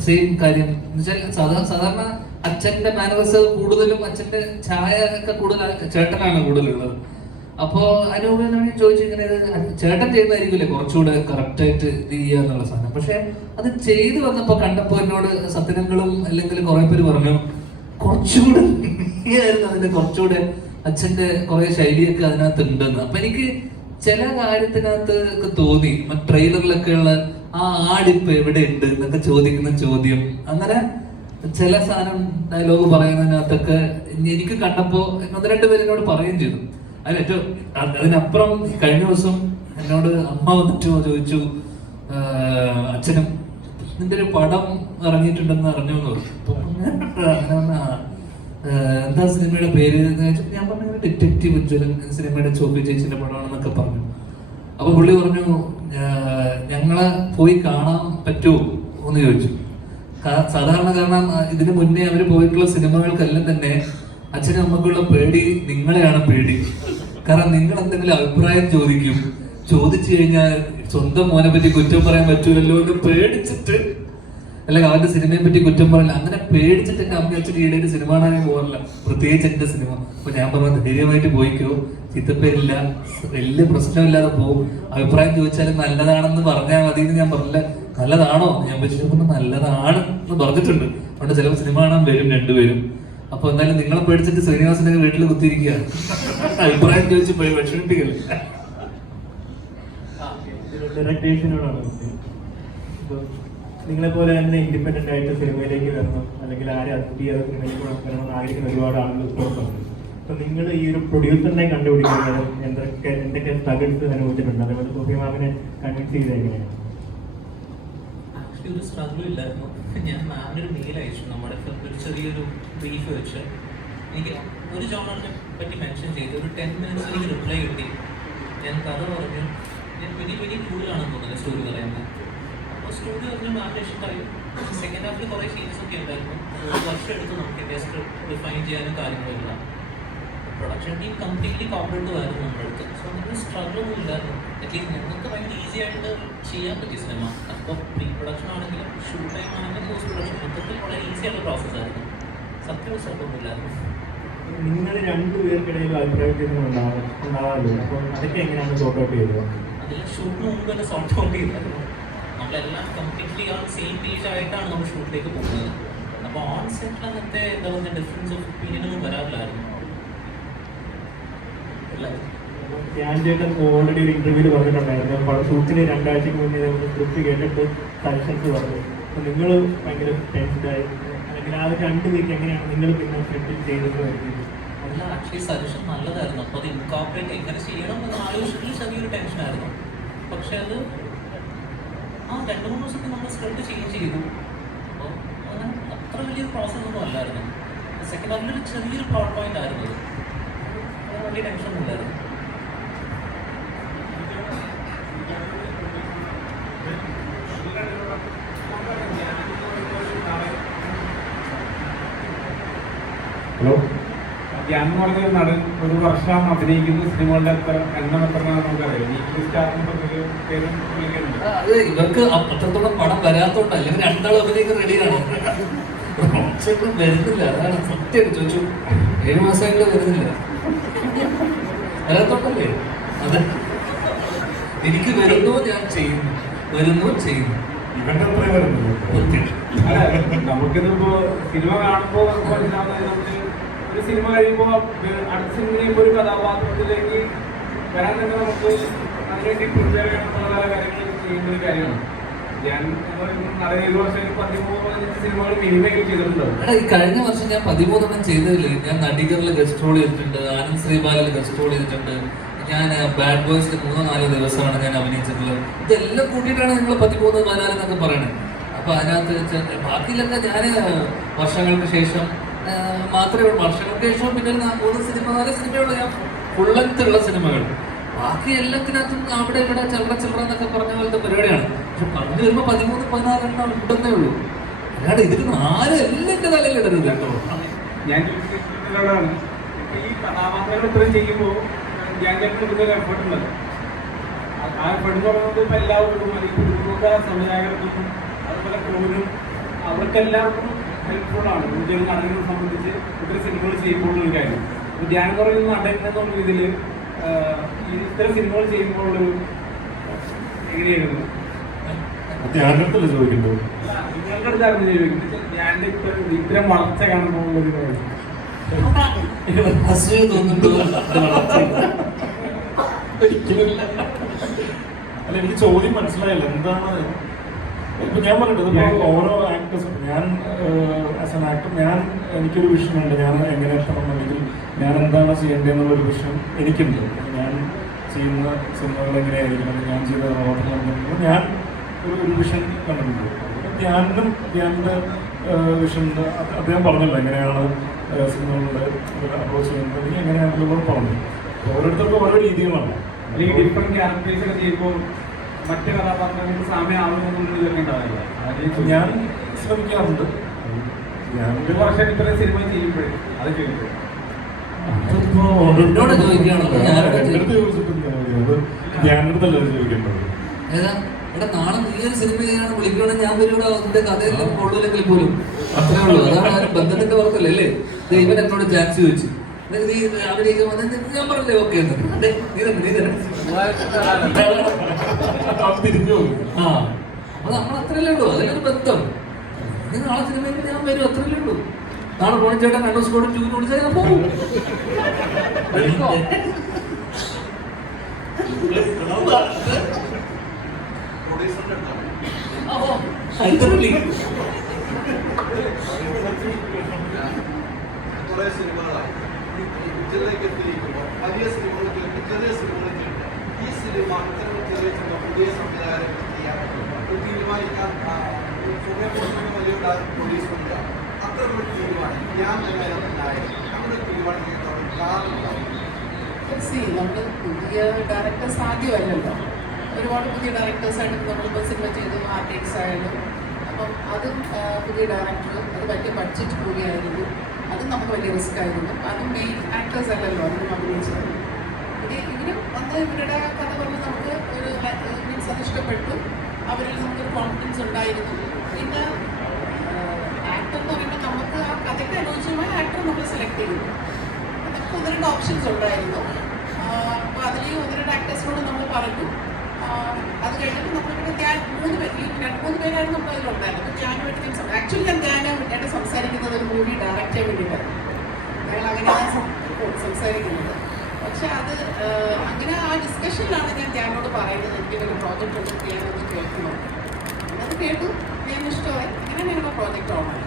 സെയിം കാര്യം. സാധാരണ അച്ഛന്റെ മാനേഴ്സ് കൂടുതലും അച്ഛന്റെ ഛായ ഒക്കെ കൂടുതൽ ചേട്ടനാണ് കൂടുതലുള്ളത്. അപ്പോ അനൂപനോട് ചോദിച്ചു ഇങ്ങനെ ചേട്ടൻ ചെയ്യുന്നതായിരിക്കില്ലേ കുറച്ചുകൂടെ കറക്റ്റ് ആയിട്ട് ഇത് ചെയ്യാന്നുള്ള സാധനം. പക്ഷെ അത് ചെയ്തു വന്നപ്പോ കണ്ടപ്പോ എന്നോട് സത്യനങ്ങളും അല്ലെങ്കിൽ കുറെ പേര് പറഞ്ഞു കുറച്ചുകൂടെ ആയിരുന്നു അതിന്റെ കുറച്ചുകൂടെ അച്ഛന്റെ കുറെ ശൈലിയൊക്കെ അതിനകത്ത് ഉണ്ടെന്ന്. അപ്പൊ എനിക്ക് ചില കാര്യത്തിനകത്ത് ഒക്കെ തോന്നി. ട്രെയിലറിലൊക്കെ ഉള്ള ആ ആടിപ്പ് എവിടെ ഉണ്ട് എന്നൊക്കെ ചോദിക്കുന്ന ചോദ്യം, അങ്ങനെ ചില സാധനം ഡയലോഗ് പറയുന്നതിനകത്തൊക്കെ എനിക്ക് കണ്ടപ്പോ ഒന്ന് രണ്ട് പേര് എന്നോട് പറയുകയും ചെയ്തു. അതിലേറ്റവും അതിനപ്പുറം കഴിഞ്ഞ ദിവസം എന്നോട് അമ്മ വന്നിട്ട് ചോദിച്ചു അച്ഛനും നിന്റെ ഒരു പടം ഇറങ്ങിയിട്ടുണ്ടെന്ന് അറിഞ്ഞു എന്ന് പറഞ്ഞു. എന്താ സിനിമയുടെ പേര് എന്ന് വെച്ചാൽ ഞാൻ പറഞ്ഞു ഡിറ്റക്റ്റീവ് ഉജ്ജ്വലൻ സിനിമയുടെ ചോപ്പി ചേച്ചിന്റെ പടമാണെന്നൊക്കെ പറഞ്ഞു. അപ്പൊ പുള്ളി പറഞ്ഞു ഞങ്ങളെ പോയി കാണാൻ പറ്റുമോ എന്ന് ചോദിച്ചു. സാധാരണ കാരണം ഇതിനു മുന്നേ അവര് പോയിട്ടുള്ള സിനിമകൾക്കെല്ലാം തന്നെ അച്ഛനും അമ്മക്കുള്ള പേടി നിങ്ങളെയാണ് പേടി. കാരണം നിങ്ങൾ എന്തെങ്കിലും അഭിപ്രായം ചോദിച്ചു കഴിഞ്ഞാൽ സ്വന്തം മോനെ പറ്റി കുറ്റം പറയാൻ പറ്റൂലല്ലോ എന്ന് പേടിച്ചിട്ട്, അല്ലെങ്കിൽ അവന്റെ സിനിമയെ പറ്റി കുറ്റം പറയില്ല, അങ്ങനെ പേടിച്ചിട്ട് എന്റെ അമ്മ അച്ഛൻ ഈടേക്ക് സിനിമ കാണാനേ പോകാറില്ല, പ്രത്യേകിച്ച് എന്റെ സിനിമ. അപ്പൊ ഞാൻ പറഞ്ഞു ധൈര്യമായിട്ട് പോയിക്കോ, ചീത്തപ്പേരില്ല, വലിയ പ്രശ്നമില്ലാതെ പോകും. അഭിപ്രായം ചോദിച്ചാലും നല്ലതാണെന്ന് പറഞ്ഞാൽ മതി എന്ന് ഞാൻ പറഞ്ഞില്ല. നല്ലതാണോ ഞാൻ പറഞ്ഞു നല്ലതാണ് എന്ന് പറഞ്ഞിട്ടുണ്ട്. അതുകൊണ്ട് ചിലപ്പോൾ സിനിമ കാണാൻ വരും രണ്ടുപേരും. അപ്പൊ എന്തായാലും നിങ്ങളെ പേടിച്ചിട്ട് ശ്രീനിവാസന്റെ വീട്ടിൽ കുത്തിയിരിക്കുക, അഭിപ്രായം ചോദിച്ച് പോയി വിഷമിപ്പിക്കല്ലേ. നിങ്ങളെ പോലെ തന്നെ ഇൻഡിപെൻഡന്റ് ആയിട്ട് സിനിമയിലേക്ക് വരണം, അല്ലെങ്കിൽ ആരെ അസിസ്റ്റ് ചെയ്യാതെ സിനിമയിലേക്ക് വരണമെന്ന് ആഗ്രഹിക്കുന്ന ഒരുപാട് ആളുകൾ ഇപ്പോഴുണ്ട്. അപ്പൊ നിങ്ങൾ ഈ ഒരു പ്രൊഡ്യൂസറിനെ കണ്ടുപിടിക്കുന്നത് എന്തൊക്കെ സ്ട്രഗിൾസ് അനുഭവിച്ചിട്ടുണ്ട്? അതേപോലെ സോഫിയ മാമിനെ കൺവിൻസ് ചെയ്ത് എങ്ങനെയാണ്? ആക്ച്വലി ഒരു സ്ട്രഗിളും ഇല്ലായിരുന്നു. ഞാൻ മാമിന് ഒരു മെയിൽ അയച്ചു, നമ്മുടെ ഒരു ചെറിയൊരു ബ്രീഫ് വെച്ച് എനിക്ക് ഒരു ജോണറിനെ പറ്റി മെൻഷൻ ചെയ്ത് ഒരു 10 minutes എനിക്ക് റിപ്ലൈ കിട്ടി. ഞാൻ കഥ പറഞ്ഞു, ഞാൻ 2022-ലാണെന്ന് തോന്നുന്നത് സ്റ്റോറി പറയുന്നത്. അപ്പോൾ സ്റ്റോറി പറഞ്ഞു മാമിന് ഇഷ്ടമായി. സെക്കൻഡ് ഹാഫിൽ കുറേ സീൻസ് ഒക്കെ ഉണ്ടായിരുന്നു. ഒരു വർഷം എടുത്ത് നമുക്ക് ജസ്റ്റ് റിഫൈൻ ചെയ്യാനും കാര്യങ്ങളെല്ലാം. പ്രൊഡക്ഷൻ ടീം കംപ്ലീറ്റ്ലി കോപ്പറേറ്റീവ് ആയിരുന്നു നമ്മുടെ അടുത്ത്. സോ നമുക്ക് സ്ട്രഗിളൊന്നും ഇല്ലായിരുന്നു. അറ്റ്ലീസ്റ്റ് ഞങ്ങൾക്ക് ഭയങ്കര ഈസി ആയിട്ട് ചെയ്യാൻ പറ്റിയ സിനിമ. അപ്പോൾ പ്രീ പ്രൊഡക്ഷൻ ആണെങ്കിലും ഷൂട്ട് ടൈം ആണെങ്കിലും പോസ്റ്റ് പ്രൊഡക്ഷൻ മൊത്തത്തിൽ വളരെ ഈസി ആയിട്ടുള്ള പ്രോസസ്സായിരുന്നു. സത്യം സ്ട്രഗിളൊന്നുമില്ലായിരുന്നു. നിങ്ങൾ രണ്ടുപേർക്കിടയിൽ അഭിപ്രായ വ്യത്യാസങ്ങൾ ഉണ്ടാവാറില്ല. അപ്പോൾ അതൊക്കെ എങ്ങനെയാണ് സോർട്ട് ഔട്ട് ചെയ്തത്? അതിൽ ഷൂട്ടിന് മുമ്പ് തന്നെ സോർട്ട് ഔട്ട് ചെയ്തായിരുന്നു. നമ്മളെല്ലാം കംപ്ലീറ്റ്ലി ആ സെയിം പേജ് ആയിട്ടാണ് നമ്മൾ ഷൂട്ടിലേക്ക് പോകുന്നത്. അപ്പോൾ ഓൺ സെറ്റിൽ അങ്ങനത്തെ എന്താ പറയുക ഡിഫറൻസ് ഓഫ് ഒപ്പീനിയനൊന്നും വരാറില്ലായിരുന്നു. ഞാൻ ചേട്ടൻ ഓൾറെഡി ഒരു ഇന്റർവ്യൂവിൽ പറഞ്ഞിട്ടുണ്ടായിരുന്നു, ഷൂട്ടിന് 2 ആഴ്ചക്ക് മുന്നേ സ്ക്രിപ്റ്റ് കേട്ടിട്ട് സജഷൻസ് പറഞ്ഞു. അപ്പോൾ നിങ്ങൾ ഭയങ്കര ടെൻസ്ഡായി, അല്ലെങ്കിൽ ആ 2 വീക്ക് എങ്ങനെയാണ് നിങ്ങൾ പിന്നെ സ്ക്രിപ്റ്റ് ചെയ്തത്? അല്ല, ആക്ച്വലി സജഷൻ നല്ലതായിരുന്നു. അപ്പോൾ അത് ഇൻകോർപ്പറേറ്റ് എങ്ങനെ ചെയ്യണം എന്ന് ആലോചിച്ചിട്ട് ചെറിയൊരു ടെൻഷനായിരുന്നു. പക്ഷെ അത് 2-3 ദിവസത്തിൽ നമ്മൾ സ്ക്രിപ്റ്റ് ചേഞ്ച് ചെയ്തു. അപ്പോൾ അങ്ങനെ അത്ര വലിയൊരു പ്രോസസ്സൊന്നും അല്ലായിരുന്നു. സെക്കൻഡ് ഹാഫിലൊരു ചെറിയൊരു പ്ലോട്ട് പോയിന്റ് ആയിരുന്നു അത്. വലിയ ടെൻഷൻ ഒന്നുമില്ലായിരുന്നു. ഹലോ. ഞാൻ എന്ന് പറഞ്ഞ നടൻ ഒരു വർഷം അഭിനയിക്കുന്ന സിനിമകളുടെ എണ്ണം എത്രയാണെന്ന് നമുക്കറിയാം. ഈ സ്റ്റാറിന് പേരും വിളിക്കുന്നുണ്ട്. അത് ഇവർക്ക് അത്രത്തോളം പണം വരാത്തോണ്ട്, അല്ലെങ്കിൽ രണ്ടാളും അഭിനയിക്കാൻ റെഡിയാണ്. വരുന്നില്ല, അതാണ് സത്യമായിട്ട് ചോദിച്ചു. 7 മാസമായിട്ട് വരുന്നില്ല, വരാത്തോണ്ടല്ലേ. അത് എനിക്ക് വരുന്നു, ഞാൻ ചെയ്യുന്നു, വരുന്നു, ചെയ്യുന്നു. ഇവന്റെ അത്രയും വരുന്നില്ല. അല്ല, നമുക്കിതിപ്പോ സിനിമ കാണുമ്പോൾ നമുക്ക് മനസ്സിലാവുന്നത് നമുക്ക് ഒരു സിനിമ കഴിയുമ്പോൾ അടുത്ത സിനിമ കഴിയുമ്പോൾ ഒരു കഥാപാത്രത്തിലേക്ക് വരാൻ തന്നെ നമുക്ക് അതിനുവേണ്ടി പ്രിപ്പയർ ചെയ്യണം പല കാര്യങ്ങൾ ചെയ്യുന്ന ഒരു കാര്യമാണ്. ഞാൻ 7 വർഷം 13-15 സിനിമകൾ മിനിമം ചെയ്തിട്ടുണ്ടോ? ഈ കഴിഞ്ഞ വർഷം ഞാൻ 13 ചെയ്തതില് ഞാൻ നടികറിൽ ഗസ്റ്റ് റോൾ ചെയ്തിട്ടുണ്ട്, ആനന്ദ് ശ്രീബാലിൽ ഗസ്റ്റ് റോൾ ചെയ്തിട്ടുണ്ട്, ഞാൻ ബാഡ് ബോയ്സിൽ 3-4 ദിവസമാണ് ഞാൻ അഭിനയിച്ചിട്ടുള്ളത്. ഇതെല്ലാം കൂട്ടിയിട്ടാണ് നിങ്ങൾ 13-14 എന്നൊക്കെ പറയണത്. അപ്പൊ അതിനകത്ത് ബാക്കിയിലൊക്കെ ഞാൻ വർഷങ്ങൾക്ക് ശേഷം മാത്രമേ ഉള്ളൂ. വർഷങ്ങൾക്ക് ശേഷം പിന്നെ 4 സിനിമയുള്ള ഞാൻ ഫുൾ ലെങ്ത് ഉള്ള സിനിമകൾ. ബാക്കി എല്ലാത്തിനകത്തും അവിടെ ഇവിടെ ചില്ലറ എന്നൊക്കെ പറഞ്ഞ പോലത്തെ പരിപാടിയാണ്. പക്ഷെ പറഞ്ഞു വരുമ്പോ 13-14 എണ്ണം ഉണ്ടെന്നേ ഉള്ളൂ. അല്ലാണ്ട് ഇതിൽ 4 എല്ലാം എന്റെ തലയിൽ ഇടരുത് കേട്ടോ. ഞാൻ ചോദിച്ചിട്ടുള്ളതാണ്, ഈ കഥാപാത്രങ്ങൾ ഇത്രയും ചെയ്യുമ്പോൾ ഞാൻ ചേട്ടൻ എഫേർട്ട് ഉള്ളത്. ആ എഫേർട്ട് പറയുന്നത് ഇപ്പം എല്ലാവർക്കും അല്ലെങ്കിൽ കുടുംബ സംവിധായകർക്കും അതുപോലെ ക്രൂവിനും അവർക്കെല്ലാവർക്കും ഹെൽപ്ഫുള്ളാണ്. ഇന്ത്യയിൽ നടനെ സംബന്ധിച്ച് ഒത്തിരി സിനിമകൾ ചെയ്യുമ്പോഴുള്ളൊരു കാര്യം. അപ്പോൾ ഞാൻ പറയുന്ന നടൻ എന്നുള്ള രീതിയിൽ ഇത്തരം സിനിമകൾ ചെയ്യുമ്പോഴുള്ളൊരു എങ്ങനെയായിരുന്നു? ഞാനടുത്തല്ലേ ചോദിക്കണ്ടോ? നിങ്ങളുടെ അടുത്തായിരുന്നു ചോദിക്കുന്നത്. ഞാൻ ഇത്തരം വളർച്ച കാണുമ്പോഴുള്ളൊരു കാര്യം അസൂയ തോന്നുന്നുണ്ടോ? ഒരിക്കലുമില്ല. അല്ല, എനിക്ക് ചോദ്യം മനസ്സിലായില്ല. എന്താണ് ഇപ്പൊ ഞാൻ പറഞ്ഞത്? ഇപ്പൊ ഓരോ ആക്ടേഴ്സും, ഞാൻ ആസ് ആൻ ആക്ടർ എനിക്കൊരു വിഷൻ ഉണ്ട്. ഞാൻ എങ്ങനെ എത്തണം, അല്ലെങ്കിൽ ഞാൻ എന്താണ് ചെയ്യേണ്ടതെന്നുള്ളൊരു വിഷൻ എനിക്കുണ്ട്. ഞാൻ ചെയ്യുന്ന സിനിമകൾ എങ്ങനെയായിരിക്കണം, ഞാൻ ചെയ്ത കഥാപാത്രങ്ങൾ ഞാൻ ഒരു വിഷൻ കണ്ടിട്ടുണ്ട്. ധ്യാനിന്റെ വിഷൻ അദ്ദേഹം പറഞ്ഞല്ലോ എങ്ങനെയാണ് സിനിമകളുടെ അപ്രോച്ച് ചെയ്യുന്നത്, അല്ലെങ്കിൽ എങ്ങനെയാണെന്നുള്ളത് പറഞ്ഞു. ഓരോരുത്തർക്കും ഓരോ രീതികളാണ്. അല്ലെങ്കിൽ ഡിഫറെന്റ് ക്യാരക്ടേഴ്സ് ഒക്കെ ചെയ്യുമ്പോൾ മറ്റു കഥാപാത്രങ്ങൾക്ക് സാമ്യമാവുന്നൊന്നും ഇതൊക്കെ ഉണ്ടാവില്ല. ഞാൻ ശ്രമിക്കാറുണ്ട്. ഒരു വർഷം ഇത്രയും സിനിമ ചെയ്യുമ്പോഴേ അത് ചോദിക്കും. എന്നോട് ചോദിക്കുകയാണോ? എടുത്ത് ചോദിച്ചിട്ടില്ല. അത് ധ്യാനടുത്തല്ല ചോദിക്കേണ്ടത്. ഏതാ ഇവിടെ നാളെ നീ ഒരു സിനിമ ചെയ്യാനാണ് വിളിക്കുകയാണെങ്കിൽ ഞാൻ വരും. ഇവിടെ അതിന്റെ കഥയെല്ലാം കൊള്ളൂല്ലെങ്കിൽ പോലും അത്രേ ഉള്ളൂ. അതാണ് ആ ബന്ധത്തിന്റെ പുറത്തല്ലേ അല്ലേ? ഇവൻ എന്നോട് ചാൻസ് ചോദിച്ചു, നീ അഭിനയിക്കാൻ വന്നത് ഞാൻ പറഞ്ഞില്ലേ ഓക്കെ എന്ന്. നീ തന്നെ തിരിഞ്ഞു പോകും. ആ, അത് നമ്മൾ അത്രയല്ലേ ഉള്ളൂ. അതിലൊരു ബന്ധം. നീ നാളെ സിനിമയിൽ ഞാൻ വരും, അത്രയല്ലേ ഉള്ളൂ. നാളെ പോണിച്ചേട്ടൻ 2 സ്കോഡ് 2 വിളിച്ചാൽ ഞാൻ പോകും. കുറെ സിനിമകളായി പിക്ചറിലേക്ക് എത്തിയിരിക്കുമ്പോൾ വലിയ സിനിമകൾ ചെറിയ സിനിമകളിൽ ഈ സിനിമ ഇത്തരം ചെറിയ സിനിമ പുതിയ സംവിധായകർക്ക് ചെയ്യാൻ തീരുമാനിക്കാൻ വലിയ പ്രൊഡ്യൂസറില്ല. അത്തരമൊരു തീരുമാനം ഞാൻ തന്നെ അങ്ങനെ ഒരു തീരുമാനം നമ്മൾ പുതിയ ഡയറക്ടേഴ്സ് ആദ്യമല്ലല്ലോ. ഒരുപാട് പുതിയ ഡയറക്ടേഴ്സായിട്ട് നമ്മളിപ്പോൾ സിനിമ ചെയ്തു, ആർട്ടിക്സ് ആയാലും. അപ്പം അതും പുതിയ ഡയറക്ടർ, അത് വലിയ ബഡ്ജറ്റ് മൂവിയായിരുന്നു, അതും നമുക്ക് വലിയ റിസ്ക് ആയിരുന്നു. അതും മെയിൻ ആക്ടേഴ്സ് അല്ലല്ലോ അതിനും അഭിനയിച്ചത്. ഇവരും വന്ന് ഇവരുടെ കഥ പറഞ്ഞ് നമുക്ക് ഒരു മീൻസ് അത് ഇഷ്ടപ്പെട്ടു. അവരിൽ നമുക്കൊരു കോൺഫിഡൻസ് ഉണ്ടായിരുന്നു. പിന്നെ ആക്ടർ എന്ന് പറയുമ്പോൾ നമുക്ക് ആ കഥയ്ക്ക് അനുയോജ്യമായ ആക്ടർ നമ്മൾ സെലക്ട് ചെയ്തു. നമുക്ക് 1-2 ഓപ്ഷൻസ് ഉണ്ടായിരുന്നു. അപ്പോൾ അതിൽ 1-2 ആക്ടേഴ്സിനോട് നമ്മൾ പറഞ്ഞു. അത് കഴിഞ്ഞിട്ട് നമ്മളിവിടെ 3 പേരായിരുന്നു നമ്മൾ അതിലുണ്ടായിരുന്നു. അപ്പോൾ ധ്യാനുമായിട്ട് ആക്ച്വലി ഞാൻ ധ്യാനായിട്ട് സംസാരിക്കുന്നത് ഒരു മൂവി ഡയറക്റ്റ് ചെയ്യാൻ വേണ്ടിയിട്ടായിരുന്നു. ഞങ്ങൾ അങ്ങനെയാണ് സംസാരിക്കുന്നത്. പക്ഷെ അത് അങ്ങനെ ആ ഡിസ്കഷനിലാണ് ഞാൻ ധ്യാനോട് പറയുന്നത് എനിക്കൊരു പ്രോജക്റ്റ് ഒന്ന് ചെയ്യാനൊന്ന് കേൾക്കണം. അത് കേട്ടു, ഞാൻ ഇഷ്ടമായി. അങ്ങനെ ഞങ്ങളുടെ പ്രോജക്റ്റ് ഓണായി.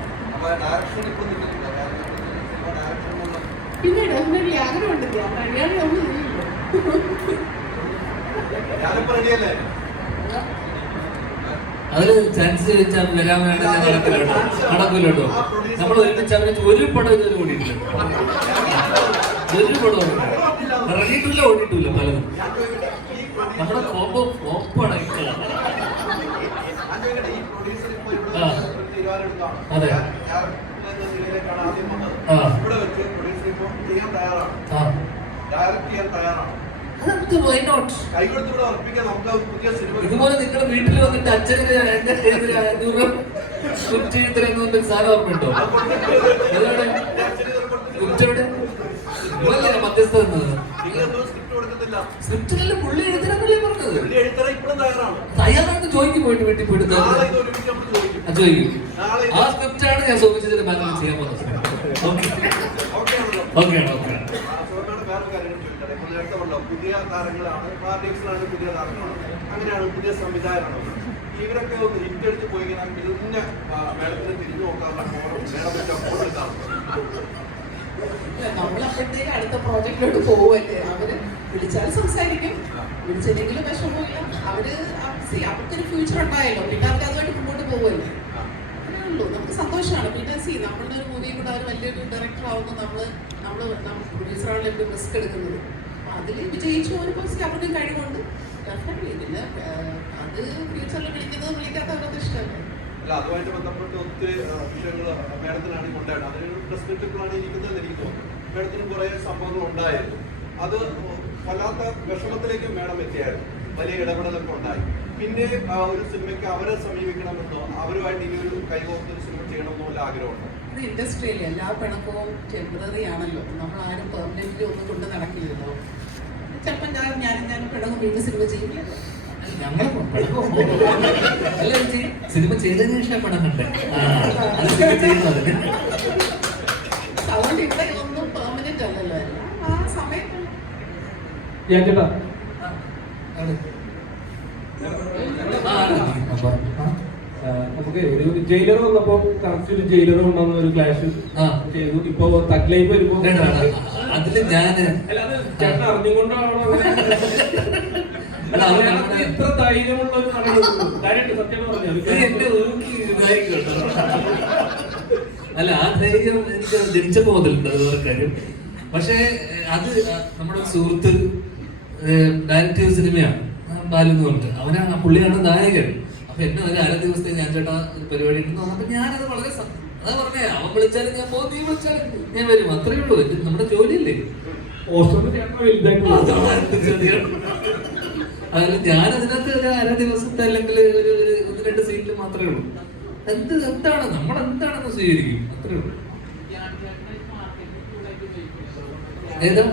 പിന്നെ ഡെഫിനറ്റ്ലി ആഗ്രഹമുണ്ട്. ധ്യാൻ റെഡിയാണ്, നമ്മൾ അതില് ചാൻസ് ചോദിച്ചാൽ വരാൻ വേണ്ട നടക്കില്ലോട്ടോ. നമ്മൾ ഒരുമിച്ച് അവനെ ഒരു പടം ഇതുവരെ കൂടിയിട്ടില്ല. ഒരു പടം ഇറങ്ങിയിട്ടില്ല, ഓടിയിട്ടില്ല പലതും. ഞാൻ ചോദിക്കട്ടെ, ഈ നമ്മുടെ കോമ്പോ ഫ്ലോപ്പാണ് ഞാൻ ചോദിക്കട്ടെ, ഈ പ്രൊഡ്യൂസർ ഇപ്പോൾ ഇവിടെ ആ. ഒരു തീരുമാനമെടുക്കുകയാണ്. അതെ. ക്യാരക്ടർ എന്ന നിലയിലേക്കാണ് ആദ്യം വന്നത്. ആ. ഇവിടെ വെച്ച് പ്രൊഡ്യൂസർ ഇപ്പോൾ ചെയ്യാൻ തയ്യാറാണ്, ആ, ഡയറക്ട് ചെയ്യാൻ തയ്യാറാണ്. അതെന്ത് why not? കൈകൊടുത്തൂടെ ഉറപ്പിക്കാൻ നമുക്ക് ഒരു പുതിയ സിനിമ ഇതുപോലെ നിങ്ങളുടെ വീട്ടിൽ വന്നിട്ട് അച്ഛന് എന്റെ എതിരെ 500 സ്ക്രിപ്റ്റ് എഴുതണമെന്ന് സാധനം ഓർമ്മയുണ്ടോ? സ്ക്രിപ്റ്റ് മധ്യസ്ഥ സ്ക്രിപ്റ്റ് കൊടുക്കുന്നില്ല. സ്ക്രിപ്റ്റിലല്ല പുള്ളി എഴുതണമെന്നല്ലേ പറഞ്ഞത്. പുള്ളി എഴുത്തറ ഇപ്പോഴും തയ്യാറാണ്. തയ്യാറാണ് ചോദിക്കും, പോയിട്ട് വീട്ടിൽ പോയിട്ട് നാളെ ഇത് ഒരുമിച്ച് നമ്മൾ ചോദിക്കും. ചോദിക്കും. നാളെ ആ സ്ക്രിപ്റ്റാണ് ഞാൻ സോമിച്ചതിന്റെ ബാങ്കിൽ ചെയ്യാൻ പോകുന്നത്. ഓക്കെ ഓക്കെ ആണല്ലോ. Okay okay. സോമയുടെ വേറെ കാര്യം ചോദിക്കട്ടെ. ഇപ്പോൾ നേരത്തെ പറഞ്ഞല്ലോ, പുതിയ താരങ്ങളാണ്, പാർട്ടിക്സിലാണ് പുതിയ താരങ്ങളാണ്, അങ്ങനെയാണ് പുതിയ സംവിധായകരാണ്. ഇവരൊക്കെ ഒന്ന് ഹിറ്റടിച്ച് പോയി കഴിഞ്ഞാൽ പിന്നെ മേഡത്തിന് തിരിഞ്ഞു നോക്കാനുള്ള ഫോറും മേഡം വെച്ച ഫോൺ എടുക്കാം. നമ്മളപ്പോഴത്തേക്ക് അടുത്ത പ്രോജക്റ്റിലോട്ട് പോവല്ലേ. അവര് വിളിച്ചാൽ സംസാരിക്കും, വിളിച്ചില്ലെങ്കിലും വിഷമമില്ല. അവർക്കൊരു ഫ്യൂച്ചർ ഉണ്ടായല്ലോ, പിന്നെ അവർക്ക് അതുമായിട്ട് മുമ്പോട്ട് പോകുമല്ലേ. അങ്ങനെ ഉള്ളൂ. നമുക്ക് സന്തോഷമാണ്. പിന്നെ നമ്മളുടെ ഒരു മൂവി കൂടെ അവർ വലിയൊരു ഡയറക്ടർ ആവുമ്പോൾ നമ്മൾ പ്രൊഡ്യൂസറാണല്ലോ എപ്പോഴും റിസ്ക് എടുക്കുന്നത്. അപ്പോൾ അതിൽ വിജയിച്ചു പോകുമ്പോൾ അവർക്ക് കഴിവുണ്ട്. പിന്നെ അത് ഫ്യൂച്ചറിൽ വിളിക്കാത്തവരൊക്കെ ഇഷ്ടമല്ലേ. അല്ല, അതുമായിട്ട് ബന്ധപ്പെട്ട് ഒത്തിരി വിഷയങ്ങൾ മേഡത്തിനാണ് കൊണ്ടായിട്ട് അതിനൊരു പ്രശ്നത്തിലാണ് ഇരിക്കുന്നതെന്ന് എനിക്ക് തോന്നുന്നു. മേഡത്തിനും കുറേ സംഭവങ്ങൾ ഉണ്ടായിരുന്നു. അത് വല്ലാത്ത വിഷമത്തിലേക്ക് മേഡം എത്തിയായിരുന്നു. വലിയ ഇടപെടലൊക്കെ ഉണ്ടായി. പിന്നെ ഒരു സിനിമയ്ക്ക് അവരെ സമീപിക്കണമെന്നോ അവരുമായിട്ട് ഇനി ഒരു കൈകോർത്തൊരു സിനിമ ചെയ്യണമെന്നോ വല്ല ആഗ്രഹമുണ്ടോ? ഇത് ഇൻഡസ്ട്രിയിൽ എല്ലാ പിണക്കവും ടെമ്പററി ആണല്ലോ. നമ്മൾ ആരും പെർമനന്റ്ലി ഒന്നും കൊണ്ട് നടക്കില്ലല്ലോ. ചിലപ്പോൾ ഞാനും പിണങ്ങും, വീണ്ടും സിനിമ ചെയ്യില്ല. സിനിമ ചെയ്തതിനു ശേഷം പണം കണ്ടേ ചെയ്യുന്നത്. അതുകൊണ്ട് ഇവിടെ ഒന്നും പെർമനന്റ് അല്ലല്ലോ, എല്ലാം ആ സമയത്ത്. ഞാൻ ചേട്ടാ നമുക്ക് ഒരു ജയിലർ വന്നപ്പോ കറക്റ്റ് ഒരു ജയിലർ കൊണ്ടുവന്ന ഒരു ക്ലാഷ് ചെയ്തു. ഇപ്പൊ തഗ് ലൈഫ് വരുമ്പോ അതില് ഞാന് അല്ലാതെ ചേട്ടൻ അറിഞ്ഞുകൊണ്ടാണോ അങ്ങനെ ഇത്ര ധൈര്യമുള്ള ഒരു കാര്യമായിട്ട് സത്യം പറഞ്ഞു. അല്ല, ആ ധൈര്യം എനിക്ക് ജനിച്ചപ്പോ മുതലുണ്ട്. അത് വേറെ കാര്യം. പക്ഷേ അത് നമ്മുടെ സുഹൃത്ത് ഡയറക്ടീവ് സിനിമയാണ് ബാലു എന്ന് പറഞ്ഞിട്ട്. അവനാണ്, പുള്ളിയാണ് നായകൻ. അപ്പൊ എന്നെ ഒരു അര ദിവസത്തെ ഞാൻ ചേട്ടാ പരിപാടി ഉണ്ടെന്ന് പറഞ്ഞപ്പോ ഞാനത് വളരെ അതാ പറഞ്ഞേ, അവൻ വിളിച്ചാലും ഞാൻ പോകും, നീ വിളിച്ചാലും ഞാൻ വരും. അത്രേ ഉള്ളൂ, നമ്മുടെ ജോലിയല്ലേ. അതായത് ഞാൻ അതിനകത്ത് ഒരു അര ദിവസത്തെ അല്ലെങ്കിൽ ഒരു 1-2 സീറ്റിൽ മാത്രമേ ഉള്ളൂ. എന്താണ് നമ്മളെന്താണെന്ന് സ്വീകരിക്കും, അത്രേ ഉള്ളൂ. ഏതാ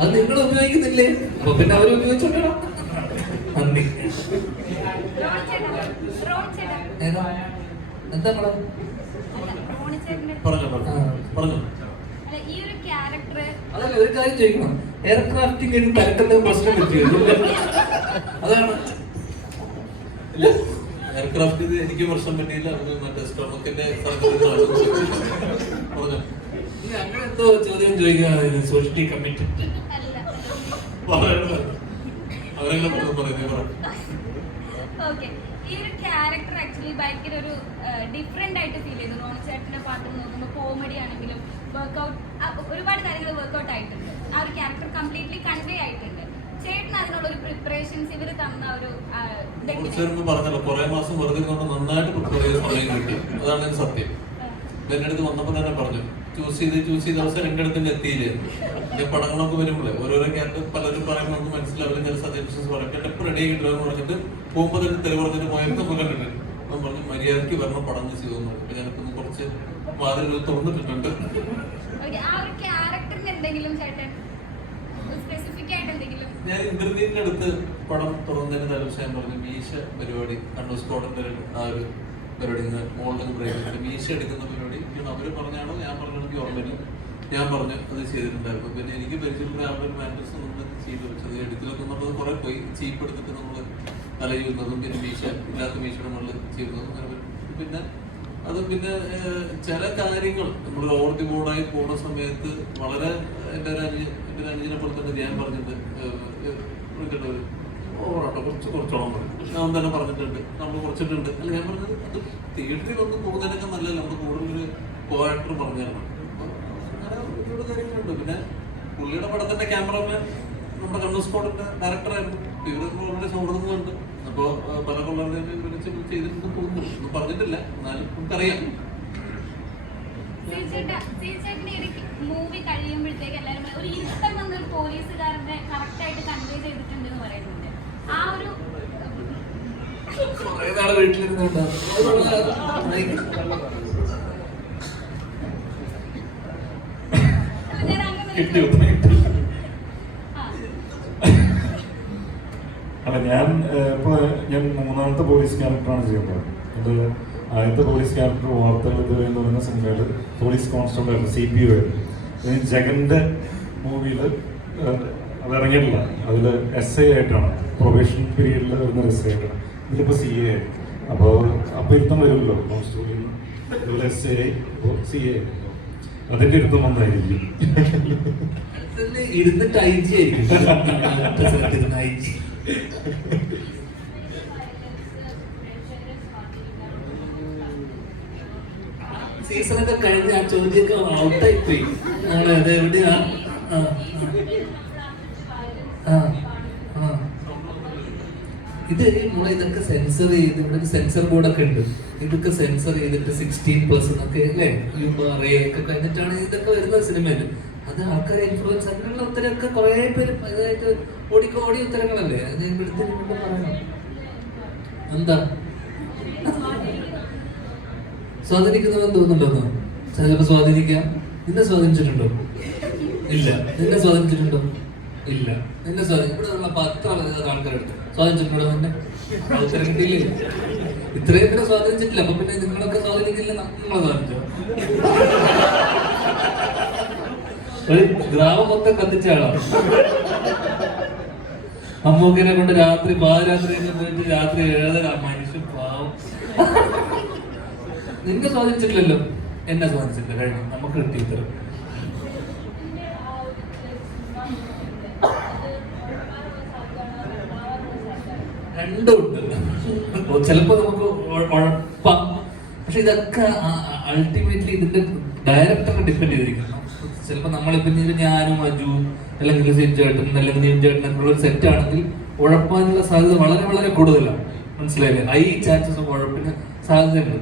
അത് നിങ്ങൾ ഉപയോഗിക്കുന്നില്ലേ? അപ്പൊ പിന്നെ അവർ ഉപയോഗിച്ചോട്ടോ. നന്ദി. ഏതാ എന്താ ഈ ഒരു ക്യാരക്ടർ അതല്ല, ഒരു കാര്യം ചോദിക്കണം. എയർക്രാഫ്റ്റിംഗ് കഴിഞ്ഞ് തരക്കുന്ന പ്രശ്നം പറ്റിയോ? അതാണ് എയർക്രാഫ്റ്റ് എനിക്ക് പ്രശ്നം പറ്റിയില്ല. മറ്റേ സ്റ്റോമക്കിന്റെ പറഞ്ഞു. അങ്ങനെ എന്തോ ചോദ്യം ചോദിക്കാൻ സോഷ്യലി കമ്മിറ്റഡ് അവരെല്ലാം പറയുന്നത്. ഓക്കെ, ഈ ഒരു ക്യാരക്ടർ ആക്ച്വലി ഭയങ്കര ഒരു ഡിഫറെന്റ് ആയിട്ട് ഫീൽ ചെയ്തു. റോണി ചേട്ടന്റെ പാട്ട് നോക്കുമ്പോൾ കോമഡി ആണെങ്കിലും വർക്ക്ഔട്ട്, ഒരുപാട് കാര്യങ്ങൾ വർക്ക്ഔട്ട് ആയിട്ടുണ്ട്. ആ ഒരു ക്യാരക്ടർ കംപ്ലീറ്റ്ലി കൺവേ ആയിട്ടുണ്ട്. ചേട്ടന് അതിനുള്ള ഒരു പ്രിപ്പറേഷൻസ് ഇവര് തന്ന ഒരു പറഞ്ഞല്ലോ, കുറെ മാസം വെറുതെ കൊണ്ട് നന്നായിട്ട് പ്രിപ്പയർ ചെയ്ത സമയം കിട്ടി. അതാണ് സത്യം. എന്റെ അടുത്ത് വന്നപ്പോൾ തന്നെ പറഞ്ഞു, ചൂസ് ചെയ്ത് ദിവസം എന്റെ അടുത്ത് എത്തിയില്ലേ. എന്റെ പടങ്ങളൊക്കെ വരുമ്പോഴേ ഓരോരോ ക്യാരക്ടർ പലരും പറയുമ്പോൾ നമുക്ക് മനസ്സിലാവില്ല. ചില സജഷൻസ് പറയാം. എപ്പോൾ റെഡി ആയിട്ടില്ലെന്ന് പറഞ്ഞിട്ട് പോകുമ്പോൾ തന്നെ തെളിവ് പറഞ്ഞിട്ട് പോയപ്പോൾ മുകളിലുണ്ട്. ഞാൻ പറഞ്ഞു, മര്യാദയ്ക്ക് വരണം പടം ചെയ്തെന്ന് പറഞ്ഞു. ഞാനിപ്പോ കുറച്ച് വാതിലുകൾ തുറന്നിട്ടിട്ടുണ്ട്. ഞാൻ ഇന്റർവ്യൂവിന്റെ അടുത്ത് പടം തുറന്നതിന് തലവശം പറഞ്ഞു, മീശ പരിപാടി കണ്ണൂർ സ്കോഡിന്റെ ആ ഒരു പരിപാടി മോൾഡിങ് ബ്രേക്ക് മീശ എടുക്കുന്ന പരിപാടി അവര് പറഞ്ഞാണോ ഞാൻ പറഞ്ഞെനിക്ക് ഓർമ്മയില്ല. ഞാൻ പറഞ്ഞു അത് ചെയ്തിട്ടുണ്ടായിരുന്നു. പിന്നെ എനിക്ക് പരിചയമുള്ള ആളുടെ മാറ്റേഴ്സ് നമ്മൾ ചെയ്ത് വെച്ചത് എടുക്കലൊക്കെ നമ്മൾ കുറെ പോയി ചീപ്പ് എടുത്തിട്ട് നമ്മൾ തല ചെയ്യുന്നതും പിന്നെ മീശ ഇല്ലാത്ത മീശയുടെ മുകളിൽ ചെയ്യുന്നതും അങ്ങനെ. പിന്നെ അത് പിന്നെ ചില കാര്യങ്ങൾ നമ്മൾ ഓവർ ദി ബോർഡായി പോകുന്ന സമയത്ത് വളരെ എൻ്റെ ഒരു അനുജനെ പോലെ തന്നെ ഞാൻ പറഞ്ഞിട്ട് ഓവറാട്ടോ കുറച്ചോളം പറയും. ഞാൻ തന്നെ പറഞ്ഞിട്ടുണ്ട്, നമ്മൾ കുറച്ചിട്ടുണ്ട്. അല്ല ഞാൻ പറഞ്ഞത് അത് തിയേറ്ററിൽ വന്ന് പോകുന്നതിനൊക്കെ നല്ലതല്ല, നമ്മൾ കൂടുതലൊരു കോ ആക്ടർ പറഞ്ഞു തരണം. അങ്ങനെ ഒരുപാട് കാര്യങ്ങളുണ്ട്. പിന്നെ പുള്ളിയുടെ പടത്തിന്റെ ക്യാമറമാൻ നമ്മുടെ കണ്ണൂർ സ്കോഡിന്റെ ഡയറക്ടറായിരുന്നു. ഇവരൊക്കെ വളരെ സൗഹൃദങ്ങളുണ്ട്. അപ്പോ പല കൊള്ളാരെയും വിളിച്ച് ചെയ്തിട്ടുണ്ടെന്ന് തോന്നുന്നു. ഒന്നും പറഞ്ഞിട്ടില്ല, എന്നാലും നമുക്കറിയാം. മൂവി കഴിയുമ്പോഴത്തേക്ക് എല്ലാവരും ഒരു ഇരുത്തം വന്നൊരു പോലീസുകാരന്റെ കറക്റ്റ് ആയിട്ട് കൺവേ ചെയ്തിട്ടുണ്ട് എന്ന് പറയുന്നുണ്ട്. ആ ഒരു കുറേ നാളെ വീട്ടിലിരുന്നുണ്ടോ കിട്ടി അല്ല ഞാൻ മൂന്നാമത്തെ പോലീസ് ക്യാരക്ടറാണ് ചെയ്യുന്നത്. അത് ആദ്യത്തെ പോലീസ് ക്യാരക്ടർ വാർത്തകൾ ഇതുവരെ എന്ന് പറയുന്ന സിനിമയിൽ പോലീസ് കോൺസ്റ്റബിൾ ആയിരുന്നു, CPO ആയിരുന്നു. ജഗന്റെ മൂവിയിൽ അത് ഇറങ്ങിയിട്ടില്ല. അതിൽ SA ആയിട്ടാണ്, പ്രൊബേഷൻ പീരീഡിൽ വരുന്ന SA ആയിട്ടാണ്. ഇതിലിപ്പോൾ CA ആയി. അപ്പോൾ ഇരുത്തം വരുമല്ലോ കോൺസ്റ്റബിളിൽ നിന്ന്. ഇതിൽ SA ആയി, CA ആയി. അതിന്റെ ഇരുത്തം വന്നായിരിക്കും. ഇരുന്നിട്ട് IG ആയിരിക്കും. സീസണൊക്കെ കഴിഞ്ഞ ആ ചോദ്യമൊക്കെ ഔട്ടായി പോയി. അത് എവിടെയാ? ഇത് ഇതൊക്കെ സെൻസർ ചെയ്ത് ഇവിടെ സെൻസർ ബോർഡൊക്കെ ഉണ്ട്. ഇതൊക്കെ സെൻസർ ചെയ്തിട്ട് 16+ എന്നൊക്കെ അല്ലേ ഒക്കെ കഴിഞ്ഞിട്ടാണ് ഇതൊക്കെ വരുന്നത് സിനിമയിൽ. അത് ആൾക്കാരെ ഇൻഫ്ലുവൻസ് അങ്ങനെയുള്ള ഉത്തരമൊക്കെ കുറെ പേര് ഇതായിട്ട് ഓടി ഉത്തരങ്ങളല്ലേ. അത് ഇവിടുത്തെ പറയണം എന്താ സ്വാധീനിക്കുന്നവൻ തോന്നുന്നുണ്ടോ? ചിലപ്പോ സ്വാധീനിക്കാം. നിന്നെ സ്വാധീനിച്ചിട്ടുണ്ടോ? ഇല്ല. നിന്നെ സ്വാധീനിച്ചിട്ടുണ്ടോ? ഇല്ല. നിന്നെ ഇവിടെ ഉള്ള 10 ആൾക്കാരെടുത്തു സ്വാധീനിച്ചിട്ടുണ്ടോ? എന്നെ ഉത്തരം കിട്ടിയില്ലേ? ഇത്രയും പേരെ സ്വാധീനിച്ചിട്ടില്ല. അപ്പൊ പിന്നെ നിങ്ങളൊക്കെ സ്വാധീനിക്കില്ല, നമ്മളെ സ്വാധീനിച്ചോ? ഒരു ഗ്രാമം മൊത്തം കത്തിച്ച ആളാണ്. അമ്മൂക്കിനെ കൊണ്ട് രാത്രി പാതിരാത്രിയൊക്കെ പോയിട്ട് രാത്രി 7:30 മനുഷ്യൻ പാവം. നിന്നെ സ്വാധീനിച്ചിട്ടില്ലല്ലോ, എന്നെ സ്വാധീനിച്ചിട്ടില്ല. കഴിഞ്ഞു, നമുക്ക് കിട്ടിയ ഉത്തരം. രണ്ടും ഉണ്ട്. ചിലപ്പോ നമുക്ക് ഉഴപ്പാം. പക്ഷെ ഇതൊക്കെ അൾട്ടിമേറ്റ്ലി ഇതിന്റെ ഡയറക്ടറെ ഡിപ്പെൻഡ് ചെയ്തിരിക്കുന്നു. ചിലപ്പോൾ നമ്മളിപ്പം ഞാനും അജുവും അല്ലെങ്കിൽ സിൻ ചേട്ടൻ അല്ലെങ്കിൽ നീൻ ചേട്ടനൊക്കെ ഒരു സെറ്റ് ആണെങ്കിൽ ഉഴപ്പാനുള്ള സാധ്യത വളരെ വളരെ കൂടുതലാണ്. മനസ്സിലായില്ലേ? ഹൈ ചാൻസസ് ഓഫ് ഉഴപ്പിന് സാധ്യതയുണ്ട്.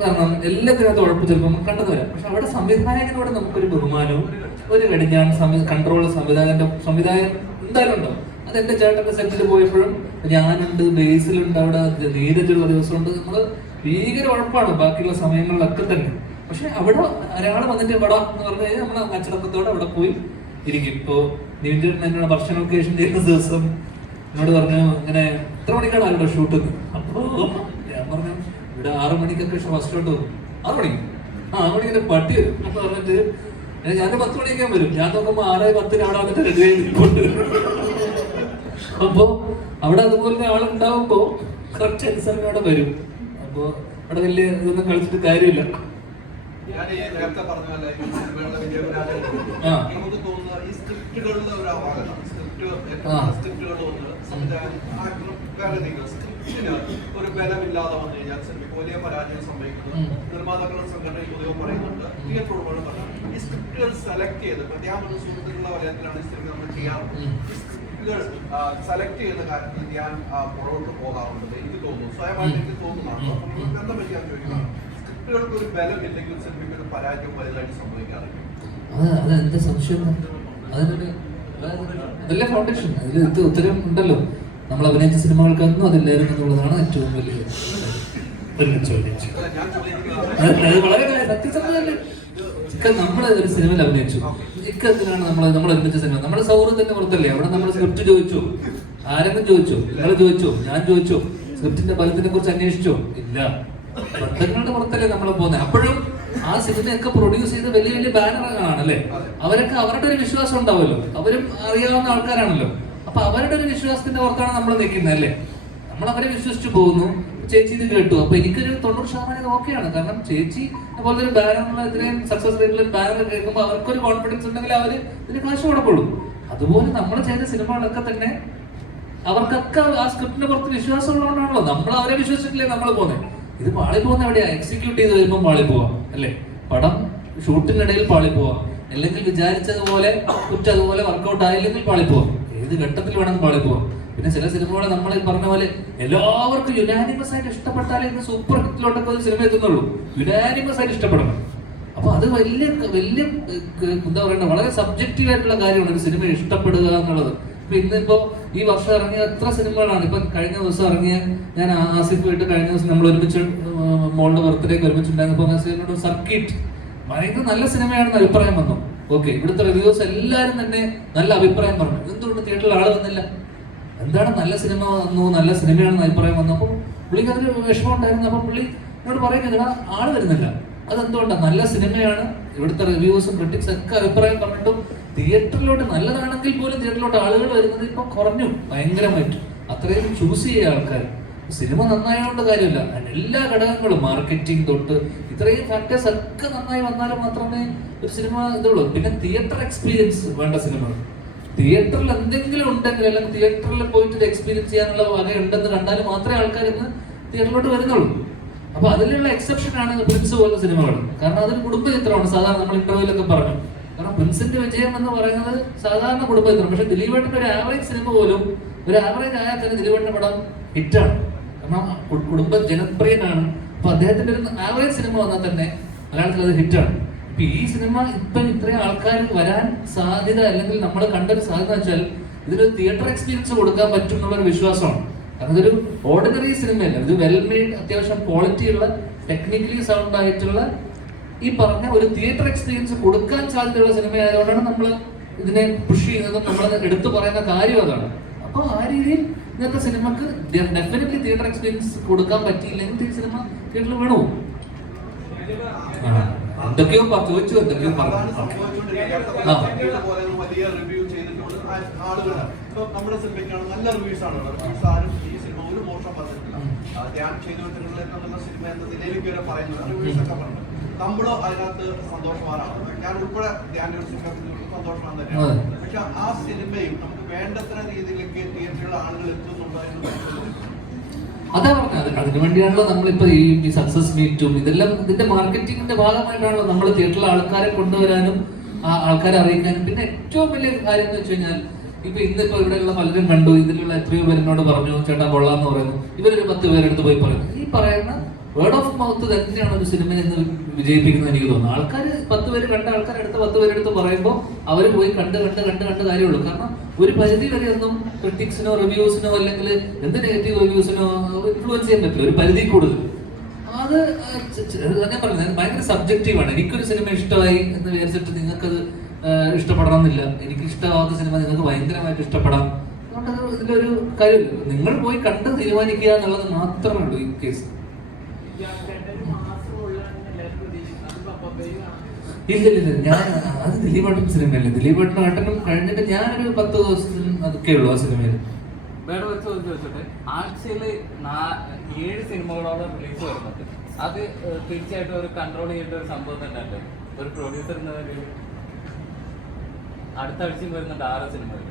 കാരണം എല്ലാത്തിനകത്ത് ഉഴപ്പ് ചിലപ്പോൾ നമുക്ക് കണ്ടത് വരാം. പക്ഷെ അവിടെ സംവിധായകനോട് നമുക്കൊരു ബഹുമാനവും ഒരു കടിഞ്ഞാൺ കൺട്രോൾ സംവിധായകൻ എന്തായാലും ഉണ്ടാവും. അത് എന്റെ ചേട്ടന്റെ സെറ്റിൽ പോയപ്പോഴും ഞാനുണ്ട്, ബേസിലുണ്ട്, അവിടെ നീരജുള്ള ദിവസമുണ്ട്. നമ്മള് ഭീകര ഉഴപ്പാണ് ബാക്കിയുള്ള സമയങ്ങളിലൊക്കെ തന്നെ. പക്ഷെ അവിടെ ഒരാൾ വന്നിട്ട് ഇവിടെ എന്ന് പറഞ്ഞു കഴിഞ്ഞാൽ നമ്മൾ അച്ചടക്കത്തോടെ അവിടെ പോയി ഇരിക്കും. ഇപ്പോ നീഞ്ചേട്ടൻ എന്നോട് വർഷങ്ങൾക്ക് ശേഷം ചെയ്യുന്ന ദിവസം എന്നോട് പറഞ്ഞു ഇങ്ങനെ എത്ര മണിക്കാണ് ആരുടെ ഷൂട്ട്? അപ്പോ ഞാൻ പറഞ്ഞു ഇവിടെ 6 മണിക്കൊക്കെ ഫസ്റ്റ് ഷോട്ട് വരും. 6 മണിക്ക് 6 മണിക്ക് പട്ടി വരും എന്ന് പറഞ്ഞിട്ട് ഞാൻ 10 മണിക്കാൻ വരും. ഞാൻ നോക്കുമ്പോ 6:10 അവിടെ വന്നിട്ട് റെഡി ആയി നിൽപ്പുണ്ട്. അപ്പോ അവിടെ അതുപോലെ ആളുണ്ടാവുമ്പോ കറക്റ്റ് അനുസരണം അവിടെ വരും. അപ്പോ അവിടെ വലിയ ഇതൊന്നും കളിച്ചിട്ട് കാര്യമില്ല. ഞാൻ നേരത്തെ പറഞ്ഞ പോലെ നമുക്ക് തോന്നുന്ന ഈ സ്ക്രിപ്റ്റുകളുടെ ഒരു അപാകത, സ്ക്രിപ്റ്റുകൾ വന്ന് സ്ക്രിപ്റ്റിന് ഒരു ബലമില്ലാതെ വന്നു കഴിഞ്ഞാൽ സിനിമയ്ക്ക് വലിയ പരാജയം സംഭവിക്കുന്നു. നിർമ്മാതാക്കളുടെ സംഘടന പൊതുവെ പറയുന്നുണ്ട്, തിയേറ്റർ ഉടമകൾ പറഞ്ഞു ഈ സ്ക്രിപ്റ്റുകൾ സെലക്ട് ചെയ്ത് പ്രത്യേക സുഹൃത്തുക്കളുടെ വലയത്തിലാണ് ഈ സിനിമ നമ്മൾ ചെയ്യാറുള്ളത്. ഈ സ്ക്രിപ്റ്റുകൾ സെലക്ട് ചെയ്യുന്ന കാര്യത്തിൽ ഞാൻ പുറകോട്ട് പോകാറുണ്ട്. എനിക്ക് തോന്നുന്നു, സ്വയമായിട്ട് എനിക്ക് തോന്നുന്നതാണ്. എന്താ പറ്റിയാൻ ചോദിക്കുന്നത്, സ്ക്രിപ്റ്റുകൾക്ക് ഒരു ബലമില്ലെങ്കിൽ സിനിമയ്ക്ക് ഒരു പരാജയം വലുതായിട്ട് സംഭവിക്കാറില്ല. അതെന്താ സംശയം? അതല്ലേ ഫൗണ്ടേഷൻ. അതിൽ ഉത്തരം ഉണ്ടല്ലോ. നമ്മൾ അഭിനയിച്ച സിനിമകൾക്കൊന്നും അതില്ലായിരുന്നു എന്നുള്ളതാണ് ഏറ്റവും വലിയ ചോദ്യം. അത് വളരെ സത്യസന്ധതല്ലേ. നമ്മൾ ഒരു സിനിമയിൽ അഭിനയിച്ചു. എന്തിനാണ് നമ്മൾ അഭിനയിച്ച സിനിമ? നമ്മുടെ സൗഹൃദത്തിന്റെ പുറത്തല്ലേ. അവിടെ നമ്മൾ സ്ക്രിപ്റ്റ് ചോദിച്ചു, ആരെങ്കിലും ചോദിച്ചോ? നിങ്ങൾ ചോദിച്ചോ? ഞാൻ ചോദിച്ചോ? സ്ക്രിപ്റ്റിന്റെ ഫലത്തിനെ കുറിച്ച് അന്വേഷിച്ചോ? ഇല്ല. ബന്ധങ്ങളുടെ പുറത്തല്ലേ നമ്മൾ പോകുന്നത്. അപ്പോഴും ആ സിനിമയൊക്കെ പ്രൊഡ്യൂസ് ചെയ്ത് വലിയ വലിയ ബാനറുകളാണല്ലേ. അവരൊക്കെ അവരുടെ ഒരു വിശ്വാസം ഉണ്ടാവുമല്ലോ. അവരും അറിയാവുന്ന ആൾക്കാരാണല്ലോ. അപ്പൊ അവരുടെ ഒരു വിശ്വാസത്തിന്റെ പുറത്താണ് നമ്മൾ നിൽക്കുന്നത് അല്ലേ. നമ്മൾ അവരെ വിശ്വസിച്ച് പോകുന്നു. ചേച്ചി ഇത് കേട്ടു, അപ്പൊ എനിക്കൊരു 90% ഓക്കെയാണ്. കാരണം ചേച്ചി അതുപോലെ ഒരു ബാനറുള്ള ഇത്രയും സക്സസ് റേറ്റിൽ ഒരു ബാനർ കേൾക്കുമ്പോൾ അവർക്കൊരു കോൺഫിഡൻസ് ഉണ്ടെങ്കിൽ അവര് ഇതിന് കാശ് കൊടുക്കുള്ളൂ. അതുപോലെ നമ്മൾ ചെയ്ത സിനിമകളൊക്കെ തന്നെ അവർക്കൊക്കെ ആ സ്ക്രിപ്റ്റിന്റെ പുറത്ത് വിശ്വാസം ഉള്ളതുകൊണ്ടാണല്ലോ നമ്മൾ അവരെ വിശ്വസിച്ചിട്ടില്ലേ നമ്മൾ പോകുന്നത്. ഇത് പാളി പോകുന്ന എവിടെയാ? എക്സിക്യൂട്ട് ചെയ്ത് വരുമ്പോൾ പാളി പോവാം അല്ലേ. പടം ഷൂട്ടിനിടയിൽ പാളി പോവാം, അല്ലെങ്കിൽ വിചാരിച്ചതുപോലെ അതുപോലെ വർക്കൗട്ട് ആയില്ലെങ്കിൽ പാളിപ്പോകും. ഏത് ഘട്ടത്തിൽ വേണം പാളിപ്പോകും. പിന്നെ ചില സിനിമകൾ നമ്മൾ പറഞ്ഞ പോലെ എല്ലാവർക്കും യുനാനിമസ് ആയിട്ട് ഇഷ്ടപ്പെട്ടാലേ ഇന്ന് സൂപ്പർ ഹിറ്റിലോട്ടൊക്കെ ഒരു സിനിമ എത്തുന്നുള്ളൂ. യുനാനിമസ് ആയിട്ട് ഇഷ്ടപ്പെടണം. അപ്പൊ അത് വലിയ എന്താ പറയണ്ട, വളരെ സബ്ജക്റ്റീവ് ആയിട്ടുള്ള കാര്യമാണ് ഒരു സിനിമ ഇഷ്ടപ്പെടുക എന്നുള്ളത്. ഇപ്പൊ ഇന്നിപ്പോ ഈ വർഷം ഇറങ്ങിയ എത്ര സിനിമകളാണ്. ഇപ്പൊ കഴിഞ്ഞ ദിവസം ഇറങ്ങിയ, ഞാൻ ആസിഫായിട്ട് കഴിഞ്ഞ ദിവസം നമ്മൾ ഒരുമിച്ച് മോളുടെ ബർത്ത്ഡേക്ക് ഒരുമിച്ചുണ്ടായിരുന്നപ്പോൾ സർക്കിറ്റ് ഭയങ്കര നല്ല സിനിമയാണെന്ന് അഭിപ്രായം വന്നു. ഓക്കെ, ഇവിടുത്തെ റിവ്യൂസ് എല്ലാവരും തന്നെ നല്ല അഭിപ്രായം പറഞ്ഞു. എന്തുകൊണ്ട് തിയേറ്ററിൽ ആള് വന്നില്ല? എന്താണ്, നല്ല സിനിമ വന്നു, നല്ല സിനിമയാണെന്ന് അഭിപ്രായം വന്നു. അപ്പോൾ പുള്ളിക്ക് അതൊരു വിഷമം ഉണ്ടായിരുന്നു. അപ്പൊ പുള്ളി എന്നോട് പറയുന്നത് ആള് വരുന്നില്ല. അതെന്തുകൊണ്ടാണ്? നല്ല സിനിമയാണ്, ഇവിടുത്തെ റിവ്യൂസും ക്രിറ്റിക്സ് ഒക്കെ അഭിപ്രായം പറഞ്ഞിട്ടും തിയേറ്ററിലോട്ട് നല്ലതാണെങ്കിൽ പോലും തിയേറ്ററിലോട്ട് ആളുകൾ വരുന്നത് ഇപ്പൊ കുറഞ്ഞു ഭയങ്കരമായിട്ട്. അത്രയും ചൂസ് ചെയ്യുക ആൾക്കാർ. സിനിമ നന്നായതുകൊണ്ട് കാര്യമില്ല, എല്ലാ ഘടകങ്ങളും മാർക്കറ്റിംഗ് തൊട്ട് ഇത്രയും ഫാക്ടേഴ്സ് ഒക്കെ നന്നായി വന്നാലും മാത്രമേ ഒരു സിനിമ ഇതുള്ളൂ. പിന്നെ തിയേറ്റർ എക്സ്പീരിയൻസ് വേണ്ട സിനിമകൾ. തിയേറ്ററിൽ എന്തെങ്കിലും ഉണ്ടെങ്കിൽ, അല്ലെങ്കിൽ തിയേറ്ററിൽ പോയിട്ട് എക്സ്പീരിയൻസ് ചെയ്യാനുള്ള വകയുണ്ടെന്ന് കണ്ടാൽ മാത്രമേ ആൾക്കാർ ഇന്ന് തിയേറ്ററിലോട്ട് വരുന്നുള്ളൂ. അപ്പൊ അതിലുള്ള എക്സെപ്ഷൻ ആണ് പ്രിൻസ് പോലുള്ള സിനിമകൾ. കാരണം അതൊരു കുടുംബ ചിത്രമാണ്. സാധാരണ നമ്മൾ ഇന്റർവ്യൂലൊക്കെ പറഞ്ഞു, കാരണം പ്രിൻസിന്റെ വിജയം എന്ന് പറയുന്നത് സാധാരണ കുടുംബ ചിത്രം. പക്ഷെ ദിലീപേട്ടന്റെ ഒരു ആവറേജ് സിനിമ പോലും, ഒരു ആവറേജ് ആയാൽ തന്നെ ദിലീപേട്ടന്റെ പടം ഹിറ്റാണ്. കാരണം കുടുംബ ജനപ്രിയനാണ്. അപ്പൊ അദ്ദേഹത്തിന്റെ ഒരു ആവറേജ് സിനിമ വന്നാൽ തന്നെ മലയാളത്തിൽ അത് ഹിറ്റാണ്. ഇപ്പൊ ഈ സിനിമ ഇപ്പം ഇത്രയും ആൾക്കാർ വരാൻ സാധ്യത, അല്ലെങ്കിൽ നമ്മൾ കണ്ടൊരു സാധ്യത വെച്ചാൽ ഇതിലൊരു തിയേറ്റർ എക്സ്പീരിയൻസ് കൊടുക്കാൻ പറ്റും എന്നുള്ളൊരു വിശ്വാസമാണ്. കാരണം ഇതൊരു ഓർഡിനറി സിനിമയല്ല, ഇത് വെൽ മെയ്ഡ്, അത്യാവശ്യം ക്വാളിറ്റി ഉള്ള, ടെക്നിക്കലി സൗണ്ട് ആയിട്ടുള്ള, ഈ പറഞ്ഞ ഒരു തിയേറ്റർ എക്സ്പീരിയൻസ് കൊടുക്കാൻ സാധ്യതയുള്ള സിനിമ ആയതുകൊണ്ടാണ് നമ്മൾ ഇതിനെ പുഷ് ചെയ്യുന്നതും നമ്മൾ എടുത്തു പറയുന്ന കാര്യം അതാണ്. അപ്പോൾ ആ രീതിയിൽ ഇന്നത്തെ സിനിമക്ക് ഡെഫിനറ്റ്ലി തിയേറ്റർ എക്സ്പീരിയൻസ് കൊടുക്കാൻ പറ്റിയില്ലെങ്കിൽ ഈ സിനിമ തിയേറ്ററിൽ വീണു. എന്തൊക്കെയോ ചോദിച്ചു, എന്തൊക്കെയോ പറഞ്ഞു. വലിയ റിവ്യൂ ചെയ്തിട്ടുള്ള ആളുകളാണ്. ഇപ്പൊ നമ്മുടെ സിനിമയ്ക്കാണ് നല്ല റിവ്യൂസ് ആണ് സാറും ഈ സിനിമ ഒരു മോശം പറഞ്ഞിട്ടില്ല. ധ്യാൻ ചെയ്തുകൊണ്ടിരുന്ന സിനിമ എന്ന നിലയിലേക്ക് വരെ പറയുന്നത് റിവ്യൂസ് ഒക്കെ പറഞ്ഞു. നമ്മളോ അതിനകത്ത് സന്തോഷവാനാണ്. ഞാൻ ഉൾപ്പെടെ ധ്യാൻ സന്തോഷമാണ് തന്നെയാണ്. പക്ഷെ ആ സിനിമയും നമുക്ക് വേണ്ടത്ര രീതിയിലേക്ക് തിയേറ്ററിലുള്ള ആളുകൾ എത്തുന്നുണ്ടോ എന്ന് അതാ പറഞ്ഞത്. അതിനു വേണ്ടിയാണല്ലോ നമ്മളിപ്പോ ഈ സക്സസ് മീറ്റും ഇതെല്ലാം ഇതിന്റെ മാർക്കറ്റിംഗിന്റെ ഭാഗമായിട്ടാണല്ലോ നമ്മൾ തിയേറ്ററിലെ ആൾക്കാരെ കൊണ്ടുവരാനും ആൾക്കാരെ അറിയിക്കാനും. പിന്നെ ഏറ്റവും വലിയ കാര്യം എന്ന് വെച്ച് കഴിഞ്ഞാൽ, ഇപ്പൊ ഇന്നിപ്പോ ഇവിടെയുള്ള പലരും കണ്ടു, ഇതിലുള്ള എത്രയോ പേരിനോട് പറഞ്ഞു ചേട്ടാ കൊള്ളാന്ന് പറയുന്നു. ഇവരൊരു 10 പേരെടുത്ത് പോയി പറയുന്നു. ഈ പറയുന്ന വേർഡ് ഓഫ് മൗത്ത് തന്നെയാണ് ഒരു സിനിമ എന്ന് വിജയിപ്പിക്കുന്നത് എനിക്ക് തോന്നുന്നു. ആൾക്കാർ 10 പേര് കണ്ട ആൾക്കാരെടുത്ത് 10 പേരെടുത്ത് പറയുമ്പോൾ അവർ പോയി കണ്ട് കാര്യമുള്ളൂ. കാരണം ഒരു പരിധി വരെ ഒന്നും ക്രിറ്റിക്സിനോ റിവ്യൂസിനോ അല്ലെങ്കിൽ എന്ത് നെഗറ്റീവ് റിവ്യൂസിനോ ഇൻഫ്ലുവൻസ് ചെയ്യാൻ പറ്റില്ല. ഒരു പരിധി കൂടുതൽ അത് ഞാൻ പറഞ്ഞത് ഭയങ്കര സബ്ജക്റ്റീവാണ്. എനിക്കൊരു സിനിമ ഇഷ്ടമായി എന്ന് വിചാരിച്ചിട്ട് നിങ്ങൾക്കത് ഇഷ്ടപ്പെടണം എന്നില്ല. എനിക്ക് ഇഷ്ടമാവുന്ന സിനിമ നിങ്ങൾക്ക് ഭയങ്കരമായിട്ട് ഇഷ്ടപ്പെടാം. അതുകൊണ്ട് ഇതിലൊരു കാര്യമില്ല. നിങ്ങൾ പോയി കണ്ട് തീരുമാനിക്കുക എന്നുള്ളത് മാത്രമേ ഉള്ളൂ ഈ കേസ്. ഇല്ല, ഞാൻ അത് ദിലീപേട്ടൻ സിനിമയല്ലേ. ദിലീപേട്ടനും ഏട്ടനും കഴിഞ്ഞിട്ട് ഞാനൊരു 10 ദിവസം അതൊക്കെ ഉള്ളൂ ആ സിനിമയിൽ. വേറെ ഒരു ചോദ്യം ചോദിച്ചോട്ടെ. ആഴ്ചയിൽ 7 സിനിമകളോളം റിലീസ് വരുന്നുണ്ട്. അത് തീർച്ചയായിട്ടും ഒരു കൺട്രോൾ ചെയ്യേണ്ട ഒരു സംഭവം തന്നെയല്ലേ ഒരു പ്രൊഡ്യൂസർ എന്ന നിലയിൽ? അടുത്ത ആഴ്ചയും വരുന്നുണ്ട് 6 സിനിമകൾ.